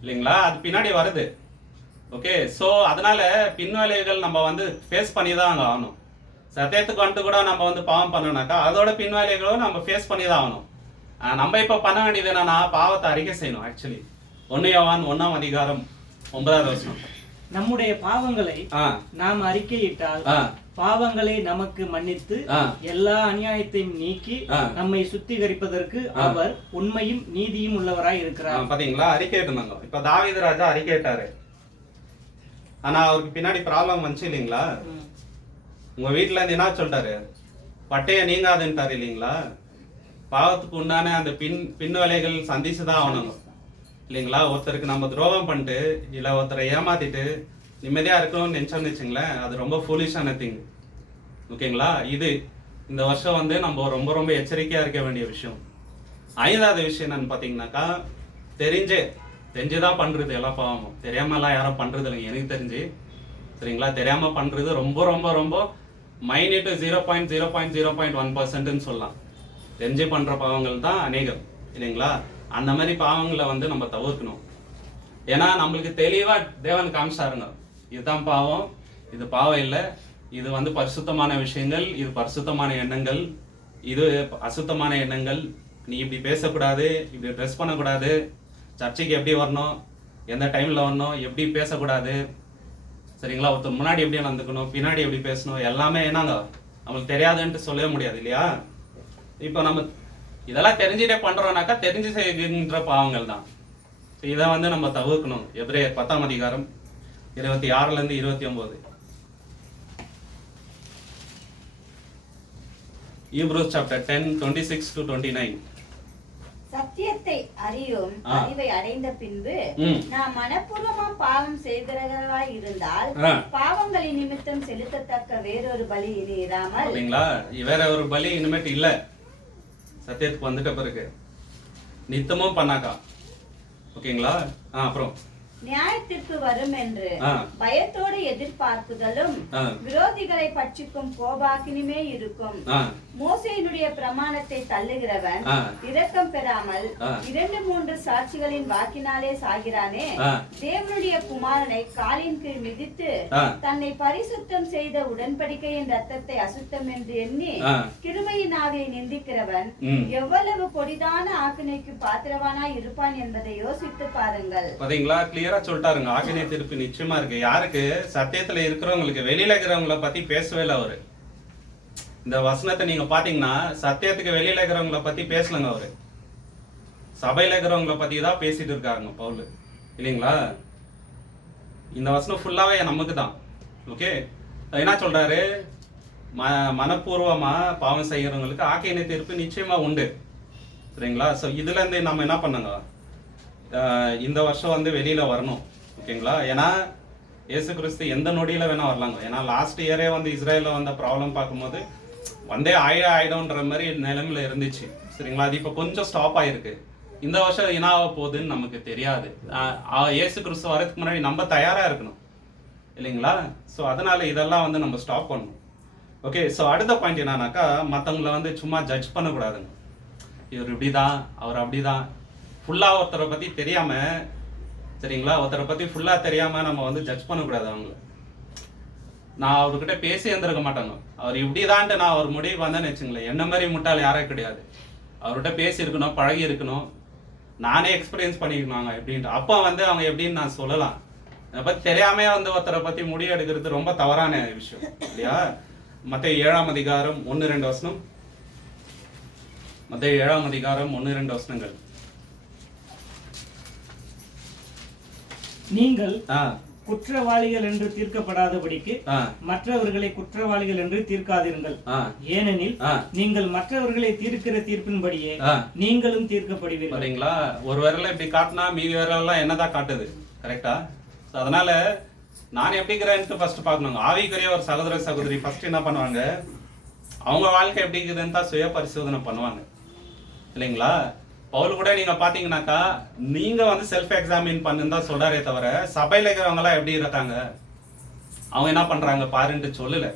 இல்லைங்களா? அது பின்னாடி வருது. ஓகே, ஸோ அதனால பின்வேலைகள் நம்ம வந்து ஃபேஸ் பண்ணி தான் அங்கே ஆகணும். சத்தியத்துக்கு வந்துட்டு கூட நம்ம வந்து பாவம் பண்ணோம்னாக்கா அதோட பின்வேலைகளும் நம்ம ஃபேஸ் பண்ணி தான் ஆகணும். நம்ம இப்போ பண்ண வேண்டியது என்னன்னா, பாவத்தை அறிக்கை செய்யணும். ஆக்சுவலி 1 யோவான் 1ஆம் அதிகாரம் 9வது வசனம். நம்முடைய பாவங்களை நாம் அறிக்கையிட்டால் பாவங்களை நமக்கு மன்னித்து எல்லா அநியாயத்தையும் நீக்கி நம்மை சுத்திகரிப்பதற்கு அவர் உண்மையும் நீதியும் உள்ளவராய் இருக்கிறார். பாத்தீங்களா? அறிக்கையிட்டாங்க. இப்ப தாவீது ராஜா அறிக்கையிட்டாரு, ஆனா அவருக்கு பின்னாடி ப்ராப்ளம் வந்துச்சு இல்லைங்களா? உங்க வீட்டுல இருந்து என்ன சொல்லிட்டாரு? பட்டைய நீங்காதுன்ட்டாரு இல்லைங்களா? பாவத்துக்கு உண்டான அந்த பின் வேலைகள் சந்திச்சுதான் ஆகணும் இல்லைங்களா? ஒருத்தருக்கு நம்ம துரோகம் பண்ணிட்டு இல்ல ஒருத்தரை ஏமாத்திட்டு நிம்மதியா இருக்கணும்னு நினைச்சோம்னு வச்சுங்களேன், அது ரொம்ப ஃபூலிஷான திங். ஓகேங்களா? இது இந்த வருஷம் வந்து நம்ம ரொம்ப ரொம்ப எச்சரிக்கையா இருக்க வேண்டிய விஷயம். 5வது விஷயம் என்னன்னு பாத்தீங்கன்னாக்கா, தெரிஞ்சுதான் பண்றது எல்லா பாவமும். தெரியாமலாம் யாரும் பண்றது இல்லைங்க எனக்கு தெரிஞ்சு. சரிங்களா? தெரியாம பண்றது ரொம்ப ரொம்ப ரொம்ப மைனியூட் 0.0.0.1% சொல்லலாம். தெரிஞ்சு பண்ற பாவங்கள் தான் அநேகம் இல்லைங்களா? அந்த மாதிரி பாவங்களை வந்து நம்ம தவிர்க்கணும். ஏன்னா நம்மளுக்கு தெளிவா தேவன் காமிச்சாருங்க, இதுதான் பாவம், இது பாவம் இல்லை, இது வந்து பரிசுத்தமான விஷயங்கள், இது பரிசுத்தமான எண்ணங்கள், இது அசுத்தமான எண்ணங்கள், நீ இப்படி பேசக்கூடாது, இப்படி ட்ரெஸ் பண்ணக்கூடாது, சர்ச்சைக்கு எப்படி வரணும், எந்த டைம்ல வரணும், எப்படி பேசக்கூடாது, சரிங்களா? ஒருத்தர் முன்னாடி எப்படி நடந்துக்கணும், பின்னாடி எப்படி பேசணும், எல்லாமே என்னங்க நம்மளுக்கு தெரியாதுன்ட்டு சொல்லவே முடியாது இல்லையா? இப்போ நம்ம இதெல்லாம் தெரிஞ்சுட்டே பண்றோம்னாக்கா தெரிஞ்சு செய்கின்ற பாவங்கள் தான். இதை வந்து நம்ம தவிர்க்கணும். எபிரேயர் 10ஆம் அதிகாரம் 26ல இருந்து 29. Hebrews chapter 10, 26 to 29. சத்தியத்தை அறியும் அறிவை அடைந்த பின்பு நாம் மனப்பூர்வமா பாவம் செய்கிறவர்களாய் இருந்தால் பாவங்களின் நிமித்தம் செலுத்தத்தக்க வேறொரு பலி இனி இராமல். வேற ஒரு பலி இனிமேட்டு இல்ல. சத்தியத்துக்கு வந்துட்ட பிறகு நித்தமும் பண்ணாக்கா. ஓகேங்களா? அப்புறம் நியாயத்திற்கு வரும் என்று பயத்தோடு எதிர்பார்ப்புதலும் விரோதிகளை பட்சிக்கும் கோபாக்கினிமே இருக்கும். மோசேயினுடைய பிரமாணத்தை தள்ளுகிறவன் இரக்கம் பெறாமல் 2-3 சாட்சிகளின் வாக்கினாலே சாகிறானே. தேவனுடைய குமாரனை காலின் கீழ் மிதித்து தன்னை பரிசுத்தம் செய்த உடன்படிக்கையின் ரத்தத்தை அசுத்தம் என்று எண்ணி கிருபையின் ஆவியை நிந்திக்கிறவன் எவ்வளவு கொடிதான ஆக்கினைக்கு பாத்திரவானாய் இருப்பான் என்பதை யோசித்து பாருங்கள். சொல்லிட்டாருங்க. ஆக்கினை தீர்ப்பு நிச்சயமா இருக்கு. யாருக்கு? சத்தியத்துல இருக்கிறவங்களுக்கு. வெளியில இருக்கிறவங்களை பத்தி பேசவே இல்லை அவரு. இந்த வசனத்தை நீங்க பாத்தீங்கன்னா சத்தியத்துக்கு வெளியில இருக்கிறவங்களை பத்தி பேசலங்க அவரு. சபையில இருக்கிறவங்களை பத்தி தான் பேசிட்டு இருக்காருங்க பவுல் இல்லைங்களா? இந்த வசனம் ஃபுல்லாவே நமக்கு தான். ஓகே, என்ன சொல்றாரு? மனப்பூர்வமா பாவம் செய்யறவங்களுக்கு ஆக்கினை தீர்ப்பு நிச்சயமா உண்டு. சரிங்களா? ஸோ இதுல இருந்து நம்ம என்ன பண்ணுங்க, இந்த வருஷம் வந்து வெளியில வரணும். ஓகேங்களா? ஏன்னா இயேசு கிறிஸ்து எந்த நொடியில வேணா வரலாங்க. ஏன்னா லாஸ்ட் இயரே வந்து இஸ்ரேல்ல வந்த ப்ராப்ளம் பார்க்கும்போது வந்தே ஆயிடும்ன்ற மாதிரி நிலைமையில இருந்துச்சு. சரிங்களா? அது இப்போ கொஞ்சம் ஸ்டாப் ஆயிருக்கு. இந்த வருஷம் என்ன ஆக போகுதுன்னு நமக்கு தெரியாது. இயேசு கிறிஸ்து வரதுக்கு முன்னாடி நம்ம தயாரா இருக்கணும் இல்லைங்களா? ஸோ அதனால இதெல்லாம் வந்து நம்ம ஸ்டாப் பண்ணணும். ஓகே, ஸோ அடுத்த பாயிண்ட் என்னன்னாக்கா, மற்றவங்களை வந்து சும்மா ஜட்ஜ் பண்ணக்கூடாதுங்க. இவர் இப்படிதான், அவர் அப்படிதான், ஃபுல்லா ஒருத்தரை பத்தி தெரியாம, சரிங்களா, ஒருத்தரை பத்தி ஃபுல்லா தெரியாம நம்ம வந்து ஜட்ஜ் பண்ணக்கூடாது அவங்கள. நான் அவர்கிட்ட பேசி இருந்திருக்க மாட்டாங்க. அவர் இப்படிதான்ட்டு நான் ஒரு முடிவு வந்தேன்னு வச்சுங்களேன், என்ன மாதிரி முட்டாள் யாரே கிடையாது. அவர்கிட்ட பேசி இருக்கணும், பழகி இருக்கணும், நானே எக்ஸ்பீரியன்ஸ் பண்ணிக்கணும் எப்படின்ட்டு. அப்போ வந்து அவங்க எப்படின்னு நான் சொல்லலாம். அதை பத்தி தெரியாம வந்து ஒருத்தரை பத்தி முடிவு எடுக்கிறது ரொம்ப தவறான விஷயம் இல்லையா? மத்தேயு 7ஆம் அதிகாரம் 1-2 வசனம். மத்தேயு 7ஆம் அதிகாரம் 1-2 வசனங்கள். நீங்கள் குற்றவாளிகள் என்று தீர்க்கப்படாதபடிக்கு மற்றவர்களை குற்றவாளிகள் என்று தீர்க்காதிருங்கள். ஏனெனில் நீங்கள் மற்றவர்களை தீர்க்கிற தீர்ப்பின்படியே நீங்களும் தீர்க்கப்படுவீர்கள். ஒரு விரல இப்படி காட்டினா மீதி விரலாம் என்னதான் காட்டுது. கரெக்டா? அதனால நான் எப்படிங்கிறேன்ட்டு ஃபர்ஸ்ட் பார்க்கணும். ஆவிக்குரிய ஒரு சகோதர சகோதரி ஃபர்ஸ்ட் என்ன பண்ணுவாங்க, அவங்க வாழ்க்கை எப்படி இருக்குதுன்னு தான் சுய பரிசோதனை பண்ணுவாங்க இல்லைங்களா? பவுல் கூட நீங்க பாத்தீங்கன்னாக்கா, நீங்க வந்து செல்ஃப் எக்ஸாமின் பண்ணுன்னு தான் சொல்றாரே தவிர சபையில இருக்கிறவங்க எல்லாம் எப்படி இருக்காங்க, அவங்க என்ன பண்றாங்க பாருன்ட்டு சொல்லல.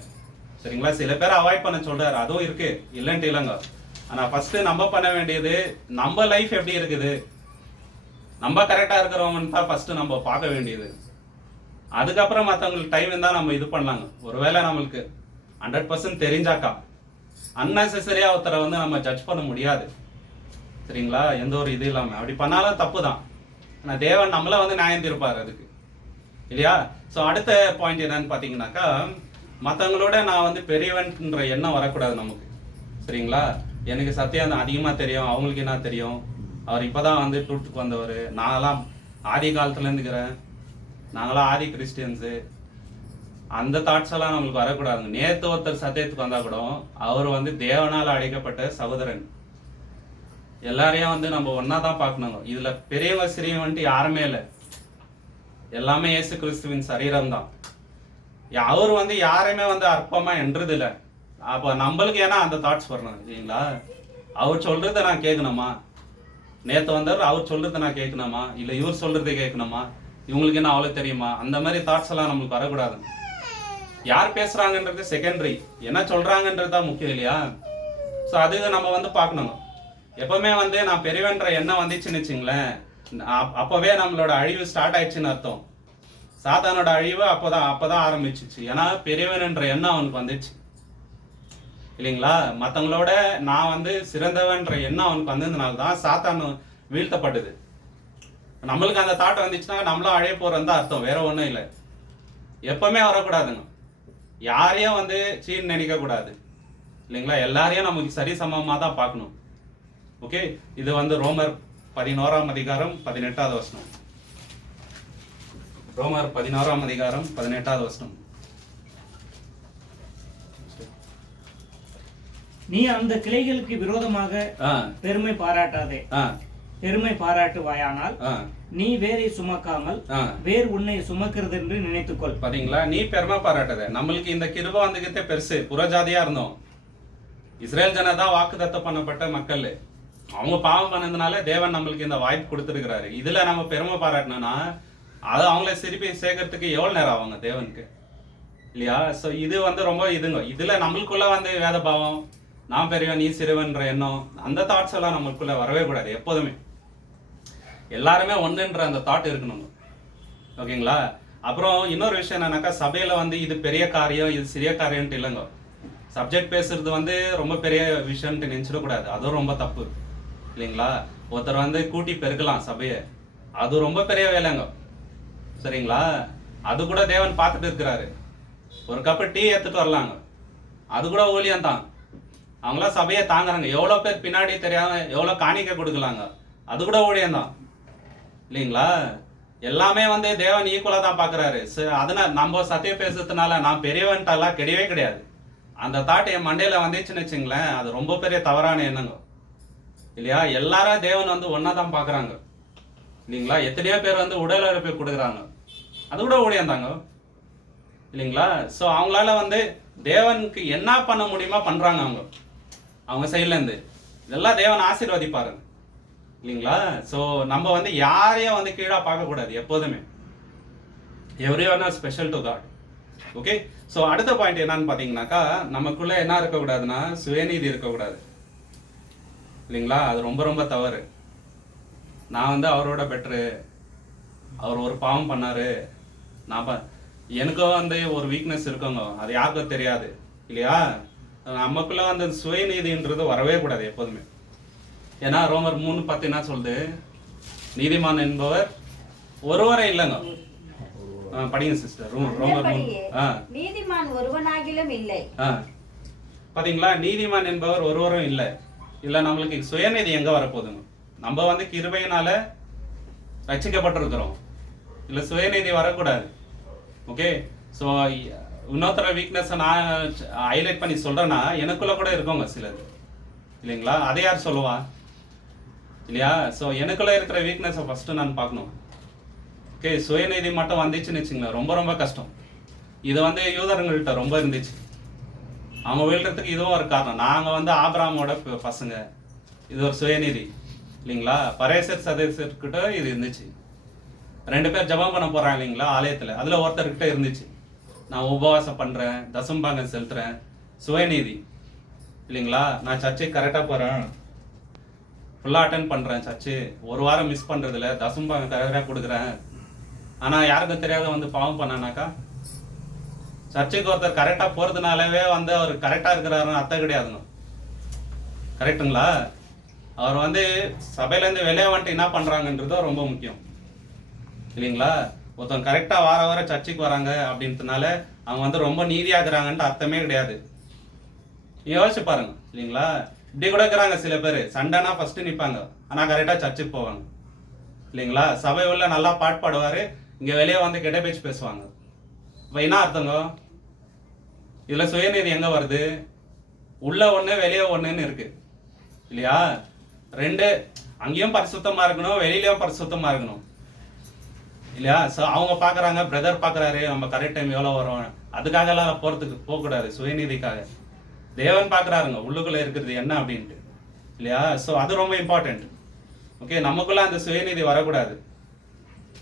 சரிங்களா? சில பேர் அவாய்ட் பண்ண சொல்றாரு, அதுவும் இருக்கு, இல்லைன்ட்டு இல்லைங்க. ஆனா ஃபர்ஸ்ட் நம்ம பண்ண வேண்டியது நம்ம லைஃப் எப்படி இருக்குது, நம்ம கரெக்டா இருக்கிறவங்கன்னு தான் ஃபர்ஸ்ட் நம்ம பார்க்க வேண்டியது. அதுக்கப்புறம் மற்றவங்களுக்கு டைம் இருந்தா நம்ம இது பண்ணலாங்க. ஒருவேளை நம்மளுக்கு 100% தெரிஞ்சாக்கா அன்னெசரியா ஒருத்தரை வந்து நம்ம ஜட்ஜ் பண்ண முடியாது. சரிங்களா? எந்த ஒரு இது இல்லாம அப்படி பண்ணாலும் தப்பு தான். ஆனா தேவன் நம்மள வந்து நியாயம் தீர்ப்பாரு அதுக்கு இல்லையா? ஸோ அடுத்த பாயிண்ட் என்னன்னு பாத்தீங்கன்னாக்கா, மற்றவங்களோட நான் வந்து பெரியவன்ன்ற எண்ணம் வரக்கூடாது நமக்கு. சரிங்களா? எனக்கு சத்தியம் அதிகமா தெரியும், அவங்களுக்கு என்ன தெரியும், அவர் இப்பதான் வந்து ட்ரூத்துக்கு வந்தவர், நாங்களாம் ஆதி காலத்துல இருந்துக்கிறேன், நாங்களாம் ஆதி கிறிஸ்டியன்ஸு, அந்த தாட்ஸ் எல்லாம் நம்மளுக்கு வரக்கூடாதுங்க. நேத்து ஒருத்தர் சத்தியத்துக்கு வந்தா கூட அவர் வந்து தேவனால அழைக்கப்பட்ட சகோதரன். எல்லாரையும் வந்து நம்ம ஒன்னா தான் பார்க்கணுங்க. இதுல பெரியவங்க சிறியவன்ட்டு யாருமே இல்லை, எல்லாமே இயேசு கிறிஸ்துவின் சரீரம் தான். அவர் வந்து யாரையுமே வந்து அற்பமா என்றது இல்லை. அப்ப நம்மளுக்கு ஏன்னா அந்த தாட்ஸ் வரணும் இல்லைங்களா? அவர் சொல்றதை நான் கேட்கணுமா? நேத்து வந்தவர் அவர் சொல்றதை நான் கேட்கணுமா, இல்ல இவர் சொல்றதை கேட்கணுமா, இவங்களுக்கு என்ன அவ்வளவு தெரியுமா? அந்த மாதிரி தாட்ஸ் எல்லாம் நம்மளுக்கு வரக்கூடாது. யார் பேசுறாங்கன்றது செகண்டரி, என்ன சொல்றாங்கன்றது தான் முக்கியம் இல்லையா? ஸோ அது நம்ம வந்து பார்க்கணும். எப்பவுமே வந்து நான் பெரியவன்ற எண்ணம் வந்துச்சுன்னு வச்சுங்களேன், அப்பவே நம்மளோட அழிவு ஸ்டார்ட் ஆயிடுச்சுன்னு அர்த்தம். சாத்தானோட அழிவு அப்பதான் ஆரம்பிச்சிச்சு. ஏன்னா பெரியவன்ன்ற எண்ணம் அவனுக்கு வந்துச்சு இல்லைங்களா? மற்றவங்களோட நான் வந்து சிறந்தவன்ற எண்ணம் அவனுக்கு வந்ததுனால தான் சாத்தான் வீழ்த்தப்பட்டது. நம்மளுக்கு அந்த தாட் வந்துச்சுன்னா நம்மளும் அழைய போறோம் தான் அர்த்தம், வேற ஒன்றும் இல்லை. எப்பவுமே வரக்கூடாதுங்க, யாரையும் வந்து சீன் நினைக்க கூடாது இல்லைங்களா? எல்லாரையும் நமக்கு சரி சமமாக தான் பார்க்கணும். ஓகே, இது வந்து ரோமர் 11ஆம் அதிகாரம் 18வது வசனம். ரோமர் 11ஆம் அதிகாரம் 18வது வசனம். நீ அந்த கிளைகளுக்கு விரோதமாக பெருமை பாராட்டாதே. பெருமை பாராட்டுவாயானால் நீ வேரை சுமக்காமல் வேர் உன்னை சுமக்கிறது என்று நினைத்துக்கொள். பாத்தீங்களா, நீ பெருமை பாராட்டாத. நம்மளுக்கு இந்த கிருபை வந்துகிட்டே பெருசு. புறஜாதியா இருந்தோம், இஸ்ரேல் ஜனதா வாக்குத்தத்தம் பண்ணப்பட்ட மக்கள். அவங்க பாவம் பண்ணதுனால தேவன் நம்மளுக்கு இந்த வாய்ப்பு கொடுத்துருக்கிறாரு. இதுல நம்ம பெருமை பாராட்டினோம்னா அது அவங்கள திருப்பி சேர்க்கறதுக்கு எவ்வளவு நேரம் ஆகுங்க தேவனுக்கு இல்லையா? ஸோ இது வந்து ரொம்ப இதுங்க. இதுல நம்மளுக்குள்ள வந்து வேத பாவம், நான் பெரியவன் நீ சிறுவன்ற எண்ணம், அந்த தாட்ஸ் எல்லாம் நம்மளுக்குள்ள வரவே கூடாது. எப்போதுமே எல்லாருமே ஒன்றுன்ற அந்த தாட் இருக்கணுங்க. ஓகேங்களா? அப்புறம் இன்னொரு விஷயம் என்னன்னாக்கா, சபையில வந்து இது பெரிய காரியம் இது சிறிய காரியம்ட்டு இல்லைங்க. சப்ஜெக்ட் பேசுறது வந்து ரொம்ப பெரிய விஷயம்ட்டு நினைச்சிடக்கூடாது, அதுவும் ரொம்ப தப்பு இல்லைங்களா? ஒருத்தர் வந்து கூட்டி பெருக்கலாம் சபையை, அது ரொம்ப பெரிய வேலைங்க சரிங்களா? அது கூட தேவன் பார்த்துட்டு இருக்கிறாரு. ஒரு கப்பு டீ எடுத்துட்டு வரலாங்க, அது கூட ஊழியம் தான். அவங்களாம் சபையை தாங்குறாங்க. எவ்வளோ பேர் பின்னாடி தெரியாம எவ்வளோ காணிக்கை கொடுக்கலாங்க, அது கூட ஊழியம் தான் இல்லைங்களா? எல்லாமே வந்து தேவன் ஈக்குவலா தான் பாக்குறாரு. அதனால நம்ம சத்தியம் பேசுறதுனால நான் பெரியவன்ட்டெல்லாம் கிடையவே கிடையாது. அந்த தாட் என் மண்டையில வந்துச்சுன்னு வச்சுங்களேன், அது ரொம்ப பெரிய தவறான எண்ணங்க இல்லையா? எல்லாரும் தேவன் வந்து ஒன்னா தான் பாக்குறாங்க இல்லைங்களா? எத்தனையோ பேர் வந்து உடல் உழைப்பு கொடுக்குறாங்க, அது கூட ஊழியம் தாங்க இல்லைங்களா? ஸோ அவங்களால வந்து தேவனுக்கு என்ன பண்ண முடியுமா பண்றாங்க அவங்க சைட்ல இருந்து. இதெல்லாம் தேவன் ஆசீர்வதிப்பாரு இல்லைங்களா? ஸோ நம்ம வந்து யாரையும் வந்து கீழே பார்க்க கூடாது எப்போதுமே. Everyone are special to God. Okay, so அடுத்த பாயிண்ட் என்னன்னு பார்த்தீங்கன்னாக்கா, நமக்குள்ள என்ன இருக்கக்கூடாதுன்னா சுயநீதி இருக்கக்கூடாது இல்லைங்களா? அது ரொம்ப ரொம்ப தவறு. நான் வந்து அவரோட பெட்ரு, அவர் ஒரு பாவம் பண்ணாரு, நான் எனக்கும் வந்து ஒரு வீக்னஸ் இருக்குங்க, அது யாருக்கும் தெரியாது இல்லையா? நமக்குள்ள வந்து சுயநீதின்றது வரவே கூடாது எப்போதுமே. ஏன்னா ரோமர் 3:10 என்ன சொல்லுது? நீதிமான் என்பவர் ஒருவரே இல்லைங்க. படிங்க சிஸ்டர். ரோமர் 3. நீதிமான் ஒருவனாகிலும் இல்லை. பாத்தீங்களா, நீதிமான் என்பவர் ஒருவரும் இல்லை. இல்ல நம்மளுக்கு சுயநீதி எங்க வரப்போகுதுங்க? நம்ம வந்து கிருபையினால ரட்சிக்கப்பட்டிருக்கிறோம், இல்ல சுயநீதி வரக்கூடாது. ஓகே, ஸோ இன்னொருத்தர வீக்னஸ் நான் ஹைலைட் பண்ணி சொல்றேன்னா எனக்குள்ள கூட இருக்கோங்க சிலது இல்லைங்களா? அதை யார் சொல்லுவா இல்லையா? ஸோ எனக்குள்ள இருக்கிற வீக்னஸை ஃபர்ஸ்ட் நான் பார்க்கணும். ஓகே, சுயநீதி மட்டும் வந்துச்சுன்னு வச்சுங்களேன், ரொம்ப ரொம்ப கஷ்டம். இது வந்து யூதர்கள்ட்ட ரொம்ப இருந்துச்சு. அவங்க வீழ்றதுக்கு இதுவும் ஒரு காரணம். நாங்கள் வந்து ஆபிரகாமோட பசங்க, இது ஒரு சுயநீதி இல்லைங்களா? பரேசர் சதேசர்கிட்ட இது இருந்துச்சு. 2 பேர் ஜபம் பண்ண போறாங்க இல்லைங்களா ஆலயத்துல, அதுல ஒருத்தர்கிட்ட இருந்துச்சு நான் உபவாசம் பண்றேன், தசம்பாகம் செலுத்துறேன், சுயநீதி இல்லைங்களா? நான் சர்ச்சைக்கு கரெக்டா போறேன், ஃபுல்லா அட்டென்ட் பண்றேன் சர்ச்சு, ஒரு வாரம் மிஸ் பண்றதுல தசம்பாகம் கரெக்டா கொடுக்குறேன். ஆனா யாருக்கும் தெரியாத வந்து பாவம் பண்ணானாக்கா, சர்ச்சுக்கு ஒருத்தர் கரெக்டா போறதுனாலவே வந்து அவர் கரெக்டா இருக்கிறாருன்னு அர்த்தம் கிடையாதுங்க. கரெக்டுங்களா? அவர் வந்து சபையில இருந்து வெளியே வந்துட்டு என்ன பண்றாங்கன்றது ரொம்ப முக்கியம் இல்லைங்களா? ஒருத்தவங்க கரெக்டா வார சர்ச்சுக்கு வராங்க அப்படின்றதுனால அவங்க வந்து ரொம்ப நீதியாக்குறாங்கன்ட்டு அர்த்தமே கிடையாது. யோசிச்சு பாருங்க இல்லைங்களா? இப்படி கூட இருக்கிறாங்க சில பேர், சண்டைனா ஃபர்ஸ்ட் நிற்பாங்க, ஆனா கரெக்டா சர்ச்சுக்கு போவாங்க இல்லைங்களா? சபை உள்ள நல்லா பாட்டு பாடுவாரு, இங்க வெளியே வந்து கெட்ட பேச்சு பேசுவாங்க இப்போ என்ன அர்த்தங்க? இதுல சுயநீதி எங்க வருது? உள்ள ஒண்ணு வெளியே ஒண்ணுன்னு இருக்கு இல்லையா? ரெண்டு, அங்கேயும் பரிசுத்தமா இருக்கணும், வெளியிலயும் பரிசுத்தமா இருக்கணும் இல்லையா? ஸோ அவங்க பாக்குறாங்க, பிரதர் பாக்குறாரு நம்ம கரெக்ட் டைம் எவ்வளவு வரும், அதுக்காக எல்லாம் போகக்கூடாது. சுயநீதிக்காக தேவன் பாக்குறாருங்க உள்ளுக்குள்ள இருக்கிறது என்ன அப்படின்ட்டு இல்லையா? ஸோ அது ரொம்ப இம்பார்ட்டன்ட். ஓகே, நமக்குள்ள அந்த சுயநீதி வரக்கூடாது.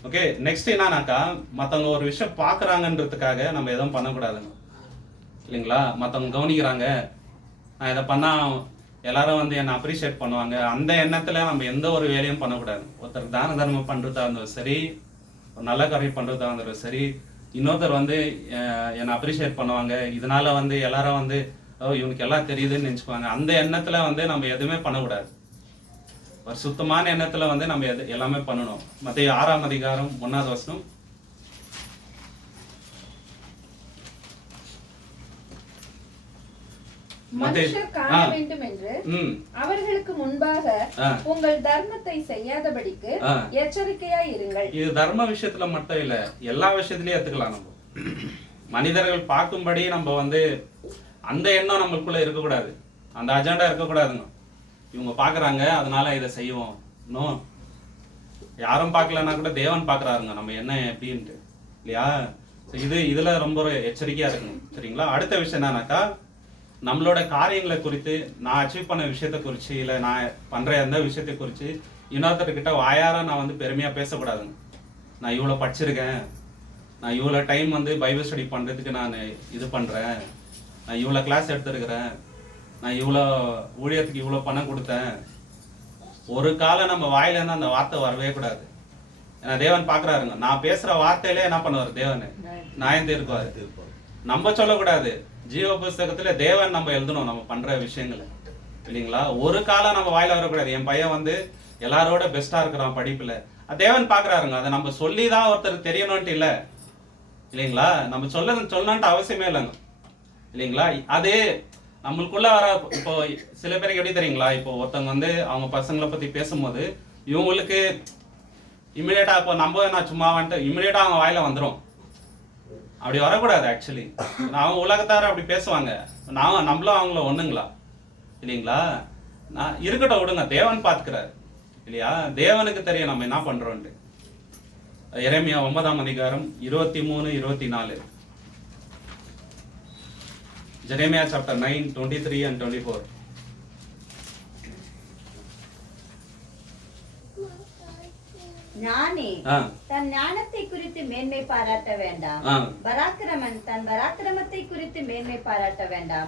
ஓகே, நெக்ஸ்ட் என்னன்னாக்கா, மற்றவங்க ஒரு விஷயம் பார்க்குறாங்கன்றதுக்காக நம்ம எதுவும் பண்ணக்கூடாதுங்க இல்லைங்களா? மற்றவங்க கவனிக்கிறாங்க, நான் இதை பண்ணால் எல்லாரும் வந்து என்னை அப்ரிஷியேட் பண்ணுவாங்க, அந்த எண்ணத்தில் நம்ம எந்த ஒரு வேலையும் பண்ணக்கூடாது. ஒருத்தர் தான தர்மம் பண்ணுறதா இருந்தாலும் சரி, ஒரு நல்ல காரியம் பண்ணுறதா இருந்தாலும் சரி, இன்னொருத்தர் வந்து என்னை அப்ரிஷியேட் பண்ணுவாங்க, இதனால வந்து எல்லாரும் வந்து இவனுக்கு எல்லாம் தெரியுதுன்னு நினச்சிக்குவாங்க, அந்த எண்ணத்தில் வந்து நம்ம எதுவுமே பண்ணக்கூடாது. ஒரு சுத்தமான எண்ணத்துல வந்து நம்ம எல்லாமே பண்ணணும். மத்தேயு 6ஆம் அதிகாரம் 1வது வசனம். மனுஷர் காண வேண்டும் என்று அவர்களுக்கு முன்பாக உங்கள் தர்மத்தை செய்யாதபடிக்கு எச்சரிக்கையாய் இருங்கள். இது தர்ம விஷயத்துல மட்டும் இல்ல, எல்லா விஷயத்திலயும் எடுத்துக்கலாம். நம்ம மனிதர்கள் பார்க்கும்படி நம்ம வந்து அந்த எண்ணம் நம்மளுக்குள்ள இருக்கக்கூடாது, அந்த அஜெண்டா இருக்கக்கூடாதுங்க. இவங்க பாக்குறாங்க அதனால இதை செய்வோம். இன்னும் யாரும் பார்க்கலன்னா கூட தேவன் பாக்குறாருங்க நம்ம என்ன எப்படின்ட்டு இல்லையா? இதுல ரொம்ப எச்சரிக்கையா இருக்கணும். சரிங்களா? அடுத்த விஷயம் என்னன்னாக்கா, நம்மளோட காரியங்களை குறித்து, நான் அச்சீவ் பண்ண விஷயத்தை குறித்து, இல்லை நான் பண்ற எந்த விஷயத்தை குறித்து இன்னொருத்தர்கிட்ட வாயார நான் வந்து பெருமையா பேசக்கூடாதுங்க. நான் இவ்வளோ படிச்சிருக்கேன், நான் இவ்வளோ டைம் வந்து பைபிள் ஸ்டடி பண்றதுக்கு நான் இது பண்றேன், நான் இவ்வளோ கிளாஸ் எடுத்துருக்கிறேன், நான் இவ்வளோ ஊழியத்துக்கு இவ்வளோ பணம் கொடுத்தேன். ஒரு காலம் நம்ம வாயில இருந்து அந்த வார்த்தை வரவே கூடாது. ஏன்னா தேவன் பாக்குறாருங்க, நான் பேசுற வார்த்தையிலே என்ன பண்ணுவார் தேவன்? நியாயம் தீர்க்குவாரு. நம்ம சொல்லக்கூடாது. ஜீவ புஸ்தகத்துல தேவன் நம்ம எழுதணும் நம்ம பண்ற விஷயங்களை இல்லைங்களா? ஒரு காலம் நம்ம வாயில வரக்கூடாது, என் பையன் வந்து எல்லாரோட பெஸ்டா இருக்கிறான் படிப்புல, தேவன் பாக்குறாருங்க. அதை நம்ம சொல்லிதான் ஒருத்தர் தெரியணும்ட்டு இல்லை இல்லைங்களா? நம்ம சொல்லணும்ட்டு அவசியமே இல்லைங்க இல்லைங்களா? அது நம்மளுக்குள்ள வர. இப்போ சில பேருக்கு எப்படி தெரியுங்களா, இப்போ ஒருத்தவங்க வந்து அவங்க பசங்களை பத்தி பேசும்போது இவங்களுக்கு இமிடியேட்டா, இப்போ நம்ம நான் சும்மா வந்துட்டு இமிடியேட்டா அவங்க வாயில வந்துடும். அப்படி வரக்கூடாது. ஆக்சுவலி அவங்க உலகத்தார அப்படி பேசுவாங்க, நம்மளும் அவங்கள ஒண்ணுங்களா இல்லைங்களா? நான் இருக்கட்டும், விடுங்க, தேவன் பாத்துக்கிறாரு இல்லையா? தேவனுக்கு தெரியும் நம்ம என்ன பண்றோம்ட்டு. எரேமியா 9ஆம் அதிகாரம் 23, 24. Jeremiah chapter 9, 23 and 24. ஞானி தன் ஞானத்தை குறித்து மேன்மை பாராட்ட வேண்டாம், பராக்கிரமன் தன் பராக்கிரமத்தை குறித்து மேன்மை பாராட்ட வேண்டாம்,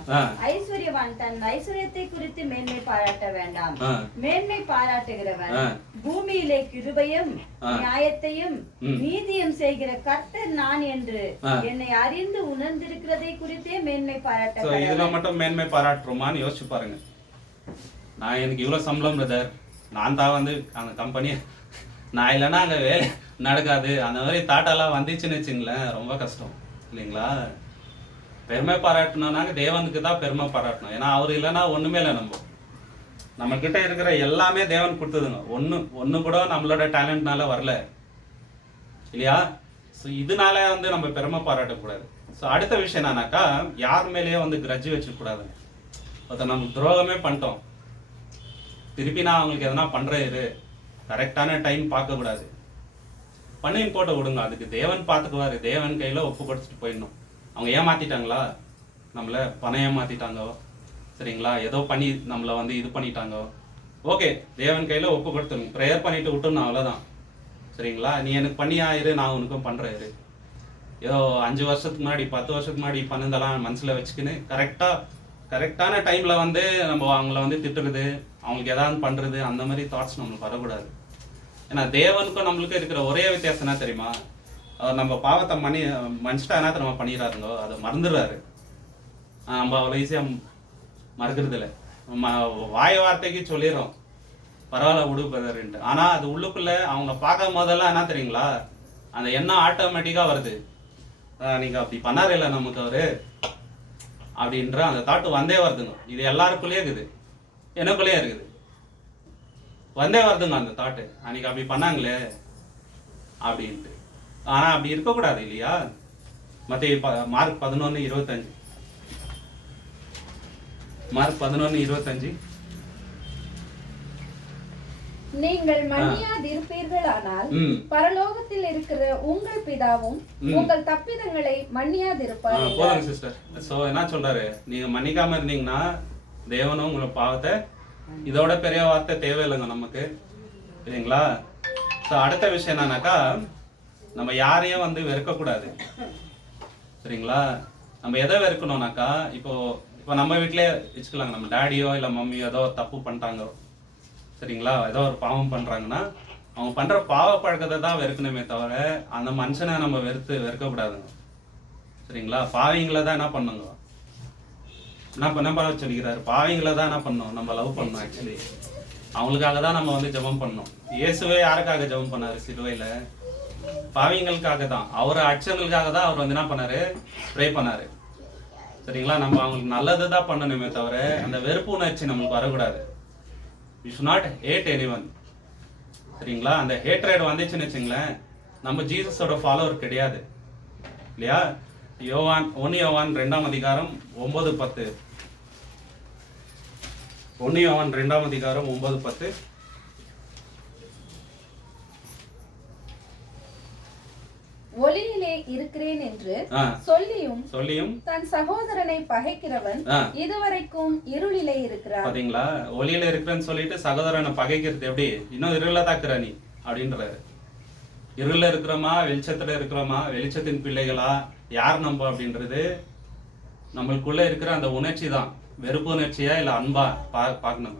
ஐஸ்வர்யவான் தன் ஐஸ்வர்யத்தை குறித்து மேன்மை பாராட்ட வேண்டாம். மேன்மை பாராட்டுகிறவன் பூமியிலே கிருபையும் நியாயத்தையும் நீதியும் செய்கிற கர்த்தர் நான் என்று என்னை அறிந்து உணர்ந்திருக்கிறதை குறித்தே மேன்மை பாராட்ட. இதுல மட்டும் மேன்மை பாராட்டுறோமான்னு யோசிச்சு பாருங்க. நான் எனக்கு இவ்வளவு சம்பளம் பிரதர், நான் தான் வந்து அந்த கம்பெனி, நான் இல்லைன்னா அங்கே வேலை நடக்காது, அந்த மாதிரி தாட்டெல்லாம் வந்துச்சுன்னு வச்சுங்களேன், ரொம்ப கஷ்டம் இல்லைங்களா? பெருமை பாராட்டணும்னாங்க தேவனுக்கு தான் பெருமை பாராட்டணும். ஏன்னா அவர் இல்லைன்னா ஒண்ணுமே இல்லை. நம்ம கிட்ட இருக்கிற எல்லாமே தேவன் கொடுத்ததுங்க. ஒண்ணு கூட நம்மளோட டேலண்ட்னால வரல இல்லையா? ஸோ இதனால வந்து நம்ம பெருமை பாராட்டக்கூடாது. ஸோ அடுத்த விஷயம் என்னன்னாக்கா, யார் மேலேயே வந்து கிரட்ஜ் வச்சுக்கூடாது. ஒருத்தர் நமக்கு துரோகமே பண்ணிட்டோம், திருப்பி நான் அவங்களுக்கு எதனா பண்றேன், கரெக்டான டைம் பார்க்கக்கூடாது, பண்ணின்னு போட்ட விடுங்க, அதுக்கு தேவன் பார்த்துக்குவாரு. தேவன் கையில ஒப்பு கொடுத்துட்டு போயிடணும். அவங்க ஏமாத்திட்டாங்களா, நம்மள பணம் ஏமாத்திட்டாங்க சரிங்களா, ஏதோ பண்ணி நம்மளை வந்து இது பண்ணிட்டாங்க, ஓகே, தேவன் கையில ஒப்பு கொடுத்துருங்க, ப்ரேயர் பண்ணிட்டு விட்டுணும், அவ்வளோதான் சரிங்களா? நீ எனக்கு பண்ணி ஆயிரு, நான் உனக்கும் பண்றேன். ஏதோ 5 வருஷத்துக்கு முன்னாடி 10 வருஷத்துக்கு முன்னாடி பண்ணதெல்லாம் மனசுல வச்சுக்கின்னு கரெக்டான டைம்ல வந்து நம்ம அவங்கள வந்து திட்டுறது, அவங்களுக்கு ஏதாவது பண்றது, அந்த மாதிரி தாட்ஸ் நம்மளுக்கு வரக்கூடாது. ஏன்னா தேவனுக்கும் நம்மளுக்கும் இருக்கிற ஒரே வித்தியாசம் என்ன தெரியுமா? அவர் நம்ம பாவத்தை மன்னிச்சிட்டா என்ன நம்ம பண்ணிடுறாருங்கோ, அதை மறந்துடுறாரு. நம்ம அவ்வளோ ஈஸியா மறக்கிறது இல்லை. வாய வார்த்தைக்கு சொல்லிடுறோம், பரவாயில்ல விடு பிரதர்ன்ட்டு. ஆனா அது உள்ளுக்குள்ள அவங்க பார்க்கும் போதெல்லாம் என்ன தெரியுங்களா, அந்த எண்ணம் ஆட்டோமேட்டிக்கா வருது, நீங்க அப்படி பண்ணாரு இல்லை நமக்கு அவரு அப்படின்ற அந்த தாட்டு வந்தே வருதுங்க. இது எல்லாருக்குள்ளேயே இருக்குது, எனக்குள்ளேயே இருக்குது, வந்தே வருதுங்க அந்த தாட்டு, அன்னைக்கு அப்படி பண்ணாங்களே அப்படின்ட்டு. ஆனா அப்படி இருக்கக்கூடாது இல்லையா? மார்க் 11:25. மார்க் 11:25. நீங்கள் மன்னியாதிருப்பீர்களானால் பரலோகத்தில் இருக்கிற உங்கள் பிதாவும் உங்கள் தப்பிதங்களை மன்னியாதிருப்பார். போதுங்க சிஸ்டர். சோ என்ன சொல்றாரு, நீங்க மன்னிக்காம இருந்தீங்கன்னா தேவனும் உங்களை பாவத்தை, இதோட பெரிய வார்த்தை தேவையில்லைங்க நமக்கு, இல்லைங்களா? ஸோ அடுத்த விஷயம் என்னன்னாக்கா, நம்ம யாரையும் வந்து வெறுக்கக்கூடாது, சரிங்களா? நம்ம எதை வெறுக்கணும்னாக்கா, இப்போ நம்ம வீட்டிலே வச்சுக்கலாங்க, நம்ம டேடியோ இல்லை மம்மியோ ஏதோ தப்பு பண்ணிட்டாங்க, சரிங்களா, ஏதோ ஒரு பாவம் பண்ணுறாங்கன்னா அவங்க பண்ணுற பாவ பழக்கத்தை தான் வெறுக்கணுமே தவிர அந்த மனுஷனை நம்ம வெறுக்கக்கூடாதுங்க, சரிங்களா? பாவிங்களை தான் என்ன பண்ணுங்க, என்ன பண்ண சொல்லிக்கிறாரு, பாவிங்களை தான் என்ன பண்ணணும், நம்ம லவ் பண்ணணும். ஆக்சுவலி அவங்களுக்காக தான் நம்ம வந்து ஜெபம் பண்ணணும். இயேசுவே யாருக்காக ஜெபம் பண்ணாரு சிலுவையில? பாவிங்களுக்காக தான். அவர் அச்சங்களுக்காக தான் அவர் வந்து என்ன பண்ணாரு, ப்ரே பண்ணாரு, சரிங்களா? நம்ம அவங்களுக்கு நல்லது தான் பண்ணணுமே தவிர அந்த வெறுப்பு உணர்ச்சி நம்மளுக்கு வரக்கூடாது. We should not hate anyone, சரிங்களா? அந்த ஹேட்ரேட் வந்துச்சுன்னு வச்சுங்களேன், நம்ம ஜீசஸோட ஃபாலோவர் கிடையாது, இல்லையா? 1 யோவான் 2ஆம் அதிகாரம் 9-10. 1 யோவான் 2ஆம் அதிகாரம் 9-10. ஒளியிலே இருக்கிறேன் என்று சொல்லியும் தன் சகோதரனை பகைக்கிறவன் இதுவரைக்கும் இருளிலே இருக்கிறான். பாத்தீங்களா? ஒளியில இருக்கிறேன்னு சொல்லிட்டு சகோதரனை பகைக்கிறது எப்படி? இன்னும் இருள தாக்குற நீ அப்படின்றாரு. இருள இருக்கிறோமா, வெளிச்சத்துல இருக்கிறோமா, வெளிச்சத்தின் பிள்ளைகளா, யார் நம்ம அப்படின்றது நம்மளுக்குள்ள இருக்கிற அந்த உணர்ச்சி தான். வெறுப்பு உணர்ச்சியா இல்ல அன்பா பார்க்கணும்.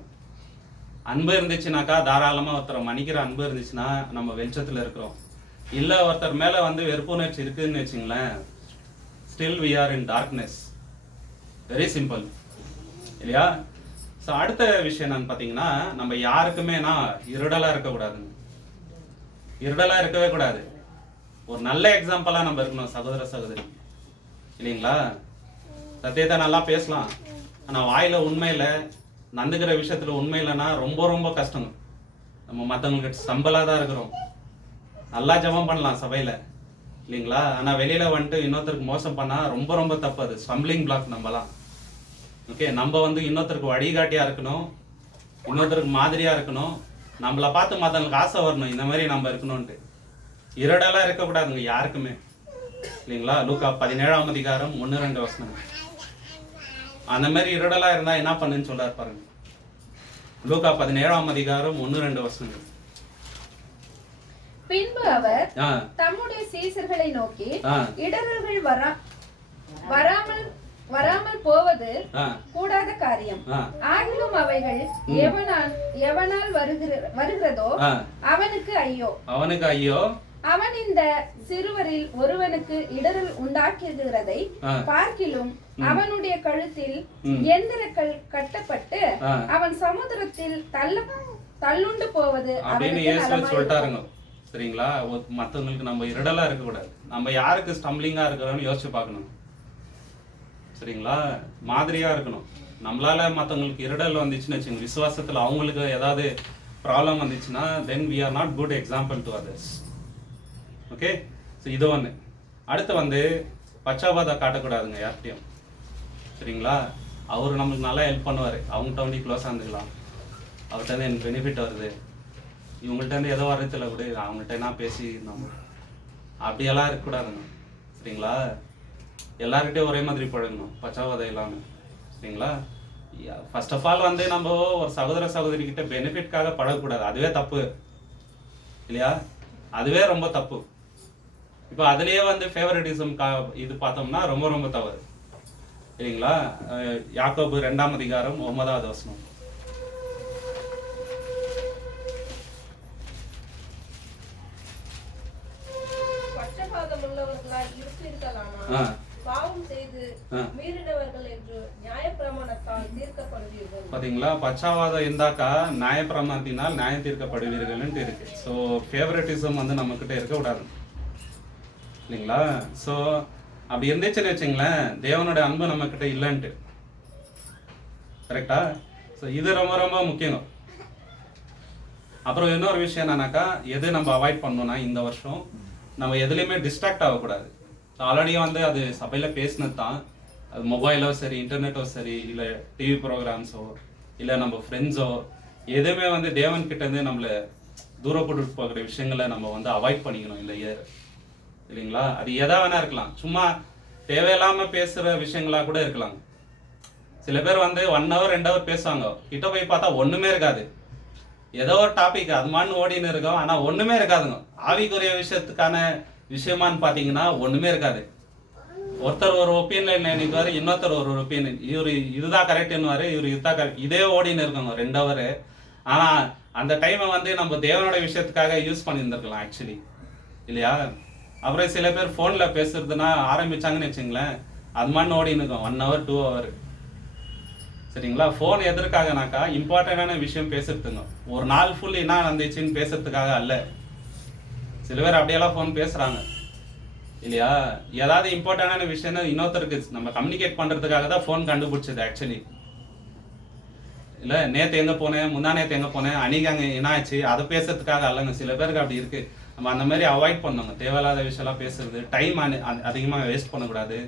அன்பு இருந்துச்சுனாக்கா தாராளமா ஒருத்தரை மன்னிக்கிற அன்பு இருந்துச்சுன்னா நம்ம வெளிச்சத்துல இருக்கிறோம். இல்ல ஒருத்தர் மேல வந்து வெறுப்பு உணர்ச்சி இருக்குன்னு வச்சுங்களேன், still we are in darkness. Very simple, இல்லையா? ஸோ அடுத்த விஷயம் என்னன்னு பார்த்தீங்கன்னா, நம்ம யாருக்குமே இருடலா இருக்கக்கூடாதுங்க. இருடலா இருக்கவே கூடாது. ஒரு நல்ல எக்ஸாம்பிளா நம்ம இருக்கணும் சகோதர சகோதரி, இல்லைங்களா? சத்தியத்தை நல்லா பேசலாம், ஆனா வாயில உண்மையில நடந்துக்கிற விஷயத்துல உண்மை இல்லைன்னா ரொம்ப ரொம்ப கஷ்டம். நம்ம மற்றவங்களுக்கு சம்பளா தான் இருக்கிறோம். நல்லா ஜெபம் பண்ணலாம் சபையில, இல்லைங்களா? ஆனா வெளியில வந்துட்டு இன்னொருத்தருக்கு மோசம் பண்ணா ரொம்ப ரொம்ப தப்பு. அது ஸ்டம்பிளிங் பிளாக் நம்மலாம். ஓகே, நம்ம வந்து இன்னொருத்தருக்கு வழிகாட்டியா இருக்கணும், இன்னொருத்தருக்கு மாதிரியா இருக்கணும். நம்மளை பார்த்து மற்றவங்களுக்கு ஆசை வரணும், இந்த மாதிரி நம்ம இருக்கணும்ட்டு. இருடெல்லாம் இருக்கக்கூடாதுங்க யாருக்குமே, இல்லைங்களா? லூக்கா 17ஆம் அதிகாரம் 1-2 வசனம். அந்த மாதிரி இருடலா இருந்தா என்ன பண்ணுன்னு சொல்றாரு பாருங்க. லூக்கா 17ஆம் அதிகாரம் 1-2 வசனம். பின்பு அவர் தம்முடைய சீசர்களை நோக்கி, இடரல்கள் வராமல் போவது கூடாத காரியம், ஆகிலும் அவைகள் எவனால் வருகிறதோ அவனுக்கு ஐயோ, அவனுக்கு ஐயோ. அவன் இந்த சிறுவரில் ஒருவனுக்கு இடரல் உண்டாக்குகிறதை பார்க்கிலும் அவனுடைய கழுத்தில் எந்திரங்கள் கட்டப்பட்டு அவன் சமுத்திரத்தில் தள்ளுண்டு போவது அப்படின்னு சொல்லிட்டாருங்க, சரிங்களா? மற்றவங்களுக்கு நம்ம இருடலா இருக்கக்கூடாது. நம்ம யாருக்கு ஸ்டம்பிளிங்கா இருக்கிறோம்னு யோசிச்சு பார்க்கணும், சரிங்களா? மாதிரியா இருக்கணும். நம்மளால மற்றவங்களுக்கு இருடல் வந்துச்சுன்னு வச்சுங்க, விசுவாசத்துல அவங்களுக்கு ஏதாவது ப்ராப்ளம் வந்துச்சுன்னா தென் we are not good example to others. Okay, so இது ஒன்று. அடுத்து வந்து பச்சாபாதம் காட்டக்கூடாதுங்க யார்கிட்டையும், சரிங்களா? அவர் நம்மளுக்கு நல்லா ஹெல்ப் பண்ணுவார், அவங்கள்ட்ட வந்து க்ளோஸாக இருந்துக்கலாம். அவர்கிட்ட வந்து எனக்கு பெனிஃபிட் வருது, இவங்கள்ட்ட இருந்து ஏதோ வரதில்லை கூட, அவங்கள்ட்ட என்ன பேசி நம்ம அப்படியெல்லாம் இருக்கக்கூடாதுங்க, சரிங்களா? எல்லார்கிட்டையும் ஒரே மாதிரி பழகணும், பச்சாவாதம் இல்லாமல், சரிங்களா? ஃபர்ஸ்ட் ஆஃப் ஆல் வந்து நம்ம ஒரு சகோதர சகோதரி கிட்ட பெனிஃபிட்காக பழகக்கூடாது, அதுவே தப்பு, இல்லையா? அதுவே ரொம்ப தப்பு. இப்போ அதுலேயே வந்து ஃபேவரட்டிசம் இது பார்த்தோம்னா ரொம்ப ரொம்ப தவறு, இல்லைங்களா? யாக்கோபு 2ஆம் அதிகாரம் 9வது வசனம். பாத்தீங்களா? பச்சாவாதம் இருந்தாக்கா நியாயப்பிரமாணத்தினால் நியாயம் தீர்க்கப்படுவீர்கள் இருக்கு. ஸோ ஃபேவரட்டிசம் வந்து நம்ம கிட்ட இருக்கக்கூடாது, இல்லைங்களா? ஸோ அப்படி இருந்துச்சுன்னு வச்சுங்களேன், தேவனோட அன்பு நம்ம கிட்ட இல்லைன்ட்டு, கரெக்டா? ஸோ இது ரொம்ப ரொம்ப முக்கியம். அப்புறம் இன்னொரு விஷயம் என்னன்னாக்கா, எது நம்ம அவாய்ட் பண்ணணும்னா, இந்த வருஷம் நம்ம எதுலையுமே டிஸ்ட்ராக்ட் ஆகக்கூடாது. ஆல்ரெடி வந்து அது சபையில் பேசினது தான். அது மொபைலோ சரி, இன்டர்நெட்டோ சரி, இல்லை டிவி ப்ரோக்ராம்ஸோ, இல்லை நம்ம ஃப்ரெண்ட்ஸோ, எதுவுமே வந்து தேவன்கிட்டேருந்து நம்மளை தூரப்பட்டு போகிற விஷயங்களை நம்ம வந்து அவாய்ட் பண்ணிக்கணும் இந்த இயர், இல்லைங்களா? அது எதா வேணா இருக்கலாம். சும்மா தேவையில்லாமல் பேசுகிற விஷயங்களா கூட இருக்கலாம். சில பேர் வந்து 1 hour 2 hour பேசுவாங்க, கிட்ட போய் பார்த்தா ஒன்றுமே இருக்காது. ஏதோ ஒரு டாபிக் அது மாதிரி ஓடின்னு இருக்கும், ஆனால் ஒன்றுமே இருக்காதுங்க. ஆவிக்குரிய விஷயத்துக்கான விஷயமானு பார்த்தீங்கன்னா ஒன்றுமே இருக்காது. ஒருத்தர் ஒரு ஒப்பீனியன் நினைப்பாரு, இன்னொருத்தர் ஒரு ஒப்பீனியன். இவர் இதுதான் கரெக்டுன்னுவாரு, இவர் இதுதான் கரெக்ட், இதே ஓடின்னு இருக்காங்க 2 hour. ஆனால் அந்த டைமை வந்து நம்ம தேவனோட விஷயத்துக்காக யூஸ் பண்ணியிருந்துருக்கலாம் ஆக்சுவலி, இல்லையா? அப்புறம் சில பேர் ஃபோனில் பேசுறதுன்னா ஆரம்பிச்சாங்கன்னு வச்சுங்களேன், அது மாதிரி ஓடின்னு இருக்கும் 1 hour 2 hour. சரிங்களா? ஃபோன் எதற்காகனாக்கா இம்பார்ட்டண்டான விஷயம் பேசுறதுங்க. ஒரு நாள் ஃபுல் என்ன நடந்துச்சுன்னு பேசுறதுக்காக அல்ல. சில பேர் அப்படியெல்லாம் ஃபோன் பேசுறாங்க, இல்லையா? ஏதாவது இம்பார்ட்டண்டான விஷயம்னா இன்னொருத்தருக்கு நம்ம கம்யூனிகேட் பண்றதுக்காக தான் ஃபோன் கண்டுபிடிச்சது ஆக்சுவலி. இல்ல நேற்று எங்க போனேன், முந்தா நேற்று எங்க போனேன், அன்னைக்கு அங்கே என்ன ஆச்சு, அதை பேசுறதுக்காக அல்லங்க. சில பேருக்கு அப்படி இருக்கு. நம்ம அந்த மாதிரி அவாய்ட் பண்ணோங்க. தேவையில்லாத விஷயம்லாம் பேசுறது, டைம் அதிகமாக வேஸ்ட் பண்ணக்கூடாது,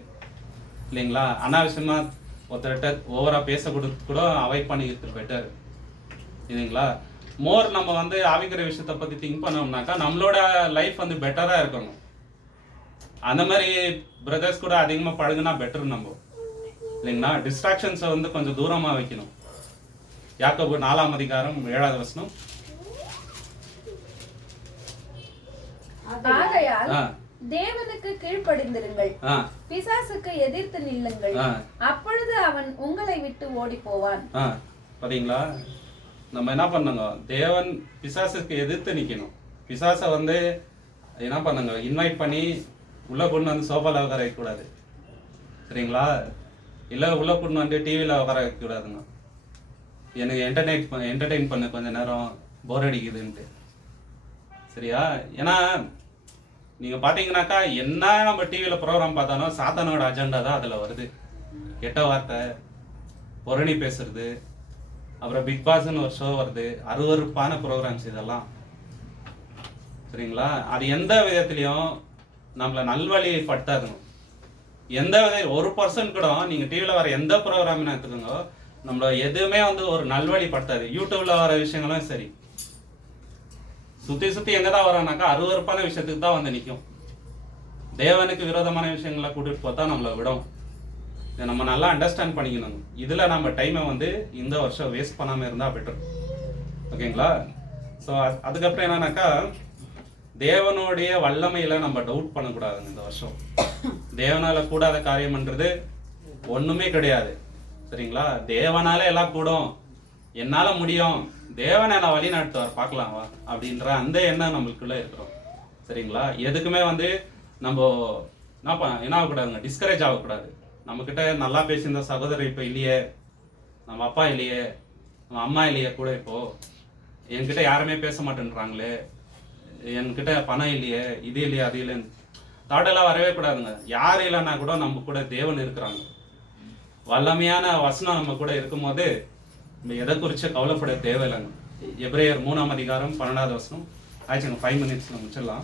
இல்லைங்களா? அனாவசியமா ஒருத்தர்கிட்ட ஓவரா பேசக்கூடாது, கூட அவாய்ட் பண்ணிக்கிறது பெட்டர், இல்லைங்களா? மோர் நம்ம வந்து ஆவிக்கிற விஷயத்தை பத்தி திங்க் பண்ணோம்னாக்கா நம்மளோட லைஃப் வந்து பெட்டரா இருக்கணும். அந்த மாதிரி பிரதர்ஸ் கூட அதிகமாக பழகுனா பெட்டர் நம்ம, இல்லைங்களா? டிஸ்ட்ராக்ஷன்ஸை வந்து கொஞ்சம் தூரமா வைக்கணும். யாக்கோபு 4ஆம் அதிகாரம் 7வது வசனம். ஆகையால் தேவனுக்கு கீழ்ப்படிந்திருங்கள், பிசாசுக்கு எதிர்த்து நில்லுங்கள், அப்பொழுது அவன் உங்களை விட்டு ஓடி போவான். பாத்தீங்களா? நம்ம என்ன பண்ணுங்க, தேவன் பிசாசுக்கு எதிர்த்து நிக்கணும். பிசாசை வந்து என்ன பண்ணுங்க, இன்வைட் பண்ணி உள்ள கொண்டு வந்து சோஃபால உட்கார வைக்கக்கூடாது, சரிங்களா? இல்லை உள்ள கொண்டு வந்து டிவியில் உட்கார வைக்கக்கூடாதுங்க. எனக்கு என்டர்டெயின் பண்ண கொஞ்ச நேரம் போர் அடிக்குதுன்ட்டு, சரியா? ஏன்னா நீங்கள் பார்த்தீங்கன்னாக்கா என்ன நம்ம டிவியில் ப்ரோக்ராம் பார்த்தாலும் சாத்தானோட அஜெண்டா தான் அதில் வருது. கெட்ட வார்த்தை, புரணி பேசுறது, அப்புறம் பிக் பாஸ்ன்னு ஒரு ஷோ வருது, அருவருப்பான ப்ரோக்ராம்ஸ் இதெல்லாம், சரிங்களா? அது எந்த விதத்துலையும் நம்மளை நல்வழி படுத்தாதுங்க. எந்த வித 1% கூட நீங்கள் டிவியில் வர எந்த ப்ரோக்ராம்னு எடுத்துக்கோங்க, நம்மள எதுவுமே வந்து ஒரு நல்வழி படுத்தாது. யூடியூப்ல வர விஷயங்களும் சரி, சுத்தி எங்க தான் வரோம்னாக்கா அருவருப்பான விஷயத்துக்கு தான் வந்து நிற்கும். தேவனுக்கு விரோதமான விஷயங்களை கூட்டிட்டு போத்தா நம்மளை விடும். இதை நம்ம நல்லா அண்டர்ஸ்டாண்ட் பண்ணிக்கணும். இதுல நம்ம டைமை வந்து இந்த வருஷம் வேஸ்ட் பண்ணாம இருந்தா பெட்டர், ஓகேங்களா? ஸோ அதுக்கப்புறம் என்னன்னாக்கா தேவனுடைய வல்லமையில நம்ம டவுட் பண்ணக்கூடாதுங்க. இந்த வருஷம் தேவனால கூடாத காரியம்ன்றது ஒண்ணுமே கிடையாது, சரிங்களா? தேவனால எல்லாம் கூடும், என்னால முடியும், தேவனை நான் வழி நடத்துவார், பார்க்கலாம் வா அப்படின்ற அந்த எண்ணம் நம்மளுக்குள்ள இருக்கிறோம், சரிங்களா? எதுக்குமே வந்து நம்ம என்ன ஆகக்கூடாதுங்க, டிஸ்கரேஜ் ஆகக்கூடாது. நம்மக்கிட்ட நல்லா பேசியிருந்த சகோதரர் இப்போ இல்லையே, நம்ம அப்பா இல்லையே, நம்ம அம்மா இல்லையே, கூட இப்போ என்கிட்ட யாருமே பேச மாட்டேன்றாங்களே, என்கிட்ட பணம் இல்லையே, இது இல்லையே, அது இல்லைன்னு தாட்டெல்லாம் வரவே கூடாதுங்க. யார் இல்லைன்னா கூட நம்ம கூட தேவன் இருக்கிறாங்க. வல்லமையான வசனம் நம்ம கூட இருக்கும்போது நம்ம எதை குறித்து கவலைப்பட தேவையில்லைங்க. எபிரேயர் 3ஆம் அதிகாரம் 12வது வசனம். ஆச்சுங்க, 5 minutes முடிச்சிடலாம்.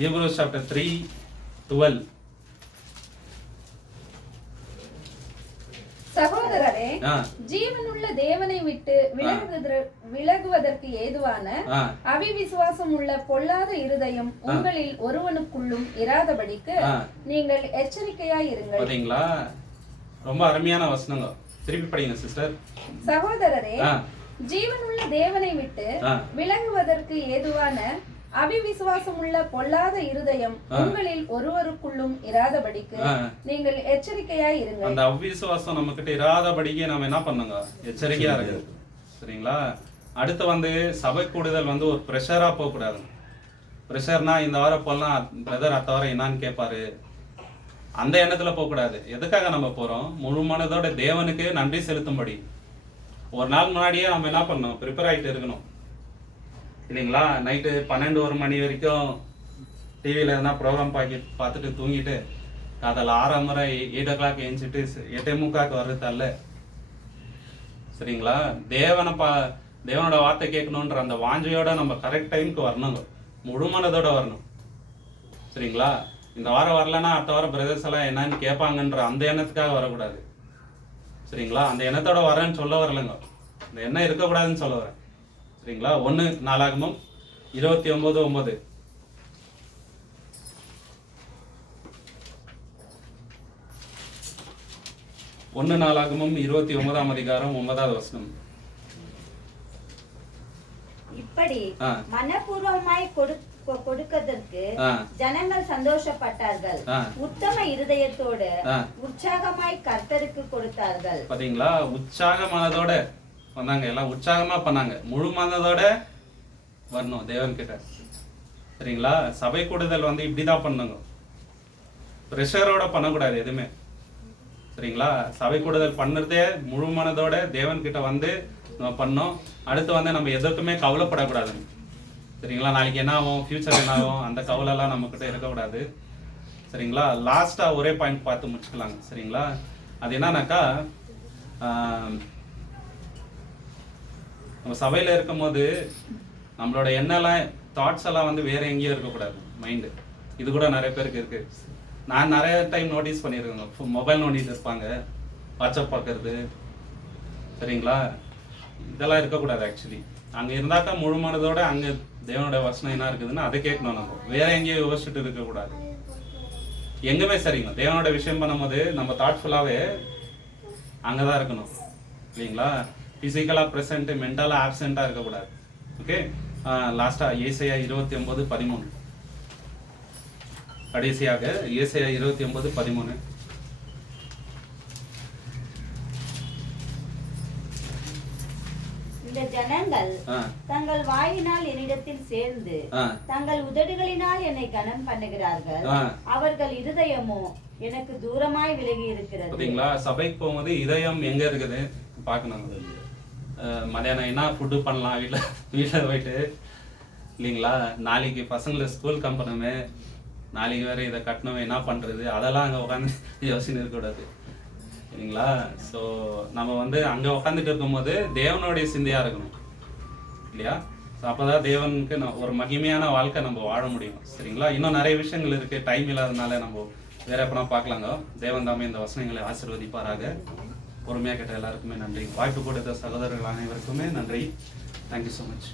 Hebrews chapter 3:12. சகோதரரே, ஜீவனுள்ள தேவனை விட்டு விலகுவதற்கு ஏதுவான அவிவிசுவாசம் உள்ள பொல்லாத இருதயம் உங்களில் ஒருவனுக்குள்ளும் இராதபடிக்கு நீங்கள் எச்சரிக்கையாய் இருங்கள். பாத்தீங்களா? ரொம்ப அருமையான வசனங்க. திருப்பி படிங்க சிஸ்டர். சகோதரரே, ஜீவனுள்ள தேவனை விட்டு விலகுவதற்கு ஏதுவான அவிவிசுவாசம் உள்ள பொல்லாத இருதயம் உங்களில் ஒருவருக்குள்ளும் இராதபடிக்கு நீங்கள் எச்சரிக்கையாய் இருங்கள். அந்த அவிசுவாசம் நம்ம கிட்ட இராதபடிக்கு நம்ம என்ன பண்ணுங்க, எச்சரிக்கையா இருக்கு, சரிங்களா? அடுத்து வந்து சபை கூடுதல் வந்து ஒரு ப்ரெஷரா போக கூடாது. ப்ரெஷர்னா இந்த வாரம் போலாம், பிரதர் அடுத்த வாரம் என்னான்னு கேட்பாரு, அந்த எண்ணத்துல போக கூடாது. எதுக்காக நம்ம போறோம், முழு மனதோட தேவனுக்கு நன்றி செலுத்தும்படி ஒரு நாள் முன்னாடியே நம்ம என்ன பண்ணணும், ப்ரிப்பேர் ஆகிட்டு இருக்கணும், இல்லைங்களா? நைட்டு 12-1 மணி வரைக்கும் டிவியில் எதனா ப்ரோக்ராம் பார்த்துட்டு தூங்கிட்டு அதில் 6 முறை 8 o'clock எழுந்திட்டு 8:45 வர்றதால, சரிங்களா? தேவனோட வார்த்தை கேட்கணுன்ற அந்த வாஞ்சையோட நம்ம கரெக்ட் டைமுக்கு வரணுங்க, முழு மனதோட வரணும், சரிங்களா? இந்த வாரம் வரலன்னா அடுத்த வாரம் பிரதர்ஸ் எல்லாம் என்னன்னு கேட்பாங்கன்ற அந்த எண்ணத்துக்காக வரக்கூடாது. சரிங்களா? அந்த எண்ணத்தோட வரேன்னு சொல்ல வரலங்க. இந்த எண்ணம் இருக்கக்கூடாதுன்னு சொல்ல வரேன். சரிங்களா? 1 நாளாகமம் 29:9. 1 நாளாகமம் 29ஆம் அதிகாரம் 9வது வசனம். இப்படி மனப்பூர்வமாய் கொடுக்கதற்கு ஜனங்கள் சந்தோஷப்பட்டார்கள். உத்தம இருதயத்தோடு உற்சாகமாய் கர்த்தருக்கு கொடுத்தார்கள். பாத்தீங்களா? உற்சாக மனதோட வந்தாங்க, எல்லாம் உற்சாகமா பண்ணாங்க. முழு மனதோட வரணும் தேவன் கிட்ட. சரிங்களா? சபை கூடுதல் வந்து இப்படிதான் பண்ணுங்க, ப்ரெஷரோட பண்ணக்கூடாது எதுவுமே. சரிங்களா? சபை கூடுதல் பண்ணுறதே முழு மனதோட தேவன் கிட்ட வந்து நம்ம பண்ணோம். அடுத்து வந்து நம்ம எதுக்குமே கவலைப்படக்கூடாது. சரிங்களா? நாளைக்கு என்ன ஆகும், ஃபியூச்சர் என்ன ஆகும், அந்த கவலைலாம் நம்ம கிட்ட இருக்கக்கூடாது. சரிங்களா? லாஸ்டா ஒரே பாயிண்ட் பார்த்து முடிச்சுக்கலாங்க. சரிங்களா? அது என்னன்னாக்கா, நம்ம சபையில இருக்கும்போது நம்மளோட எண்ணெல்லாம் தாட்ஸ் எல்லாம் வந்து வேற எங்கேயும் இருக்கக்கூடாது. மைண்டு இது கூட நிறைய பேருக்கு இருக்கு. நான் நிறைய டைம் நோட்டீஸ் பண்ணியிருக்கேங்க. மொபைல் நோண்டிட்டு இருப்பாங்க, வாட்ஸ்அப் பார்க்கறது. சரிங்களா? இதெல்லாம் இருக்கக்கூடாது. ஆக்சுவலி அங்கே இருந்தாக்கா முழு மனதோட அங்கே தேவனோட வசனம் என்ன இருக்குதுன்னு அதை கேட்கணும். நம்ம வேற எங்கேயும் யோசிச்சுட்டு இருக்கக்கூடாது. எங்கேயுமே சரிங்க, தேவனோட விஷயம் பண்ணும்போது நம்ம தாட்ஃபுல்லாகவே அங்கே தான் இருக்கணும். இல்லைங்களா? ஃபிசிக்கலாக ப்ரெசென்ட், மென்டலாக ஆப்சென்ட்டாக இருக்கக்கூடாது. ஓகே, லாஸ்ட்டாக ஏசாயா 29:13. கடைசியாக ஏசாயா 29:13. இந்த ஜனங்கள் தங்கள் வாயினால் என்னிடத்தில் சேர்ந்து தங்கள் உதடுகளினால் என்னை கனம் பண்ணுகிறார்கள், அவர்கள் இருதயமோ எனக்கு தூரமாய் விலகி இருக்கிறது. பாத்தீங்களா? சபைக்கு போகும்போது இதயம் எங்க இருக்குது பார்க்கணும். மதியானம் என்ன ஃபுட்டு பண்ணலாம், வீட்டில் போயிட்டு இல்லைங்களா, நாளைக்கு பசங்களை ஸ்கூல் கம்பனமே, நாளைக்கு வேற இதை கட்டணுமே, என்ன பண்றது, அதெல்லாம் அங்கே உட்காந்து யோசனை இருக்கக்கூடாது. சரிங்களா? ஸோ நம்ம வந்து அங்கே உட்காந்துட்டு இருக்கும்போது தேவனுடைய சிந்தையாக இருக்கணும் இல்லையா? ஸோ அப்போ தான் தேவனுக்கு ஒரு மகிமையான வாழ்க்கை நம்ம வாழ முடியும். சரிங்களா? இன்னும் நிறைய விஷயங்கள் இருக்குது, டைம் இல்லாததுனால நம்ம வேற எப்பனா பார்க்கலாங்க. தேவன் தாமே இந்த வசனங்களை ஆசீர்வதிப்பாராக. பொறுமையாக கேட்ட எல்லாருக்குமே நன்றி. வாய்ப்பு கொடுத்த சகோதரர்கள் அனைவருக்குமே நன்றி. Thank you so much.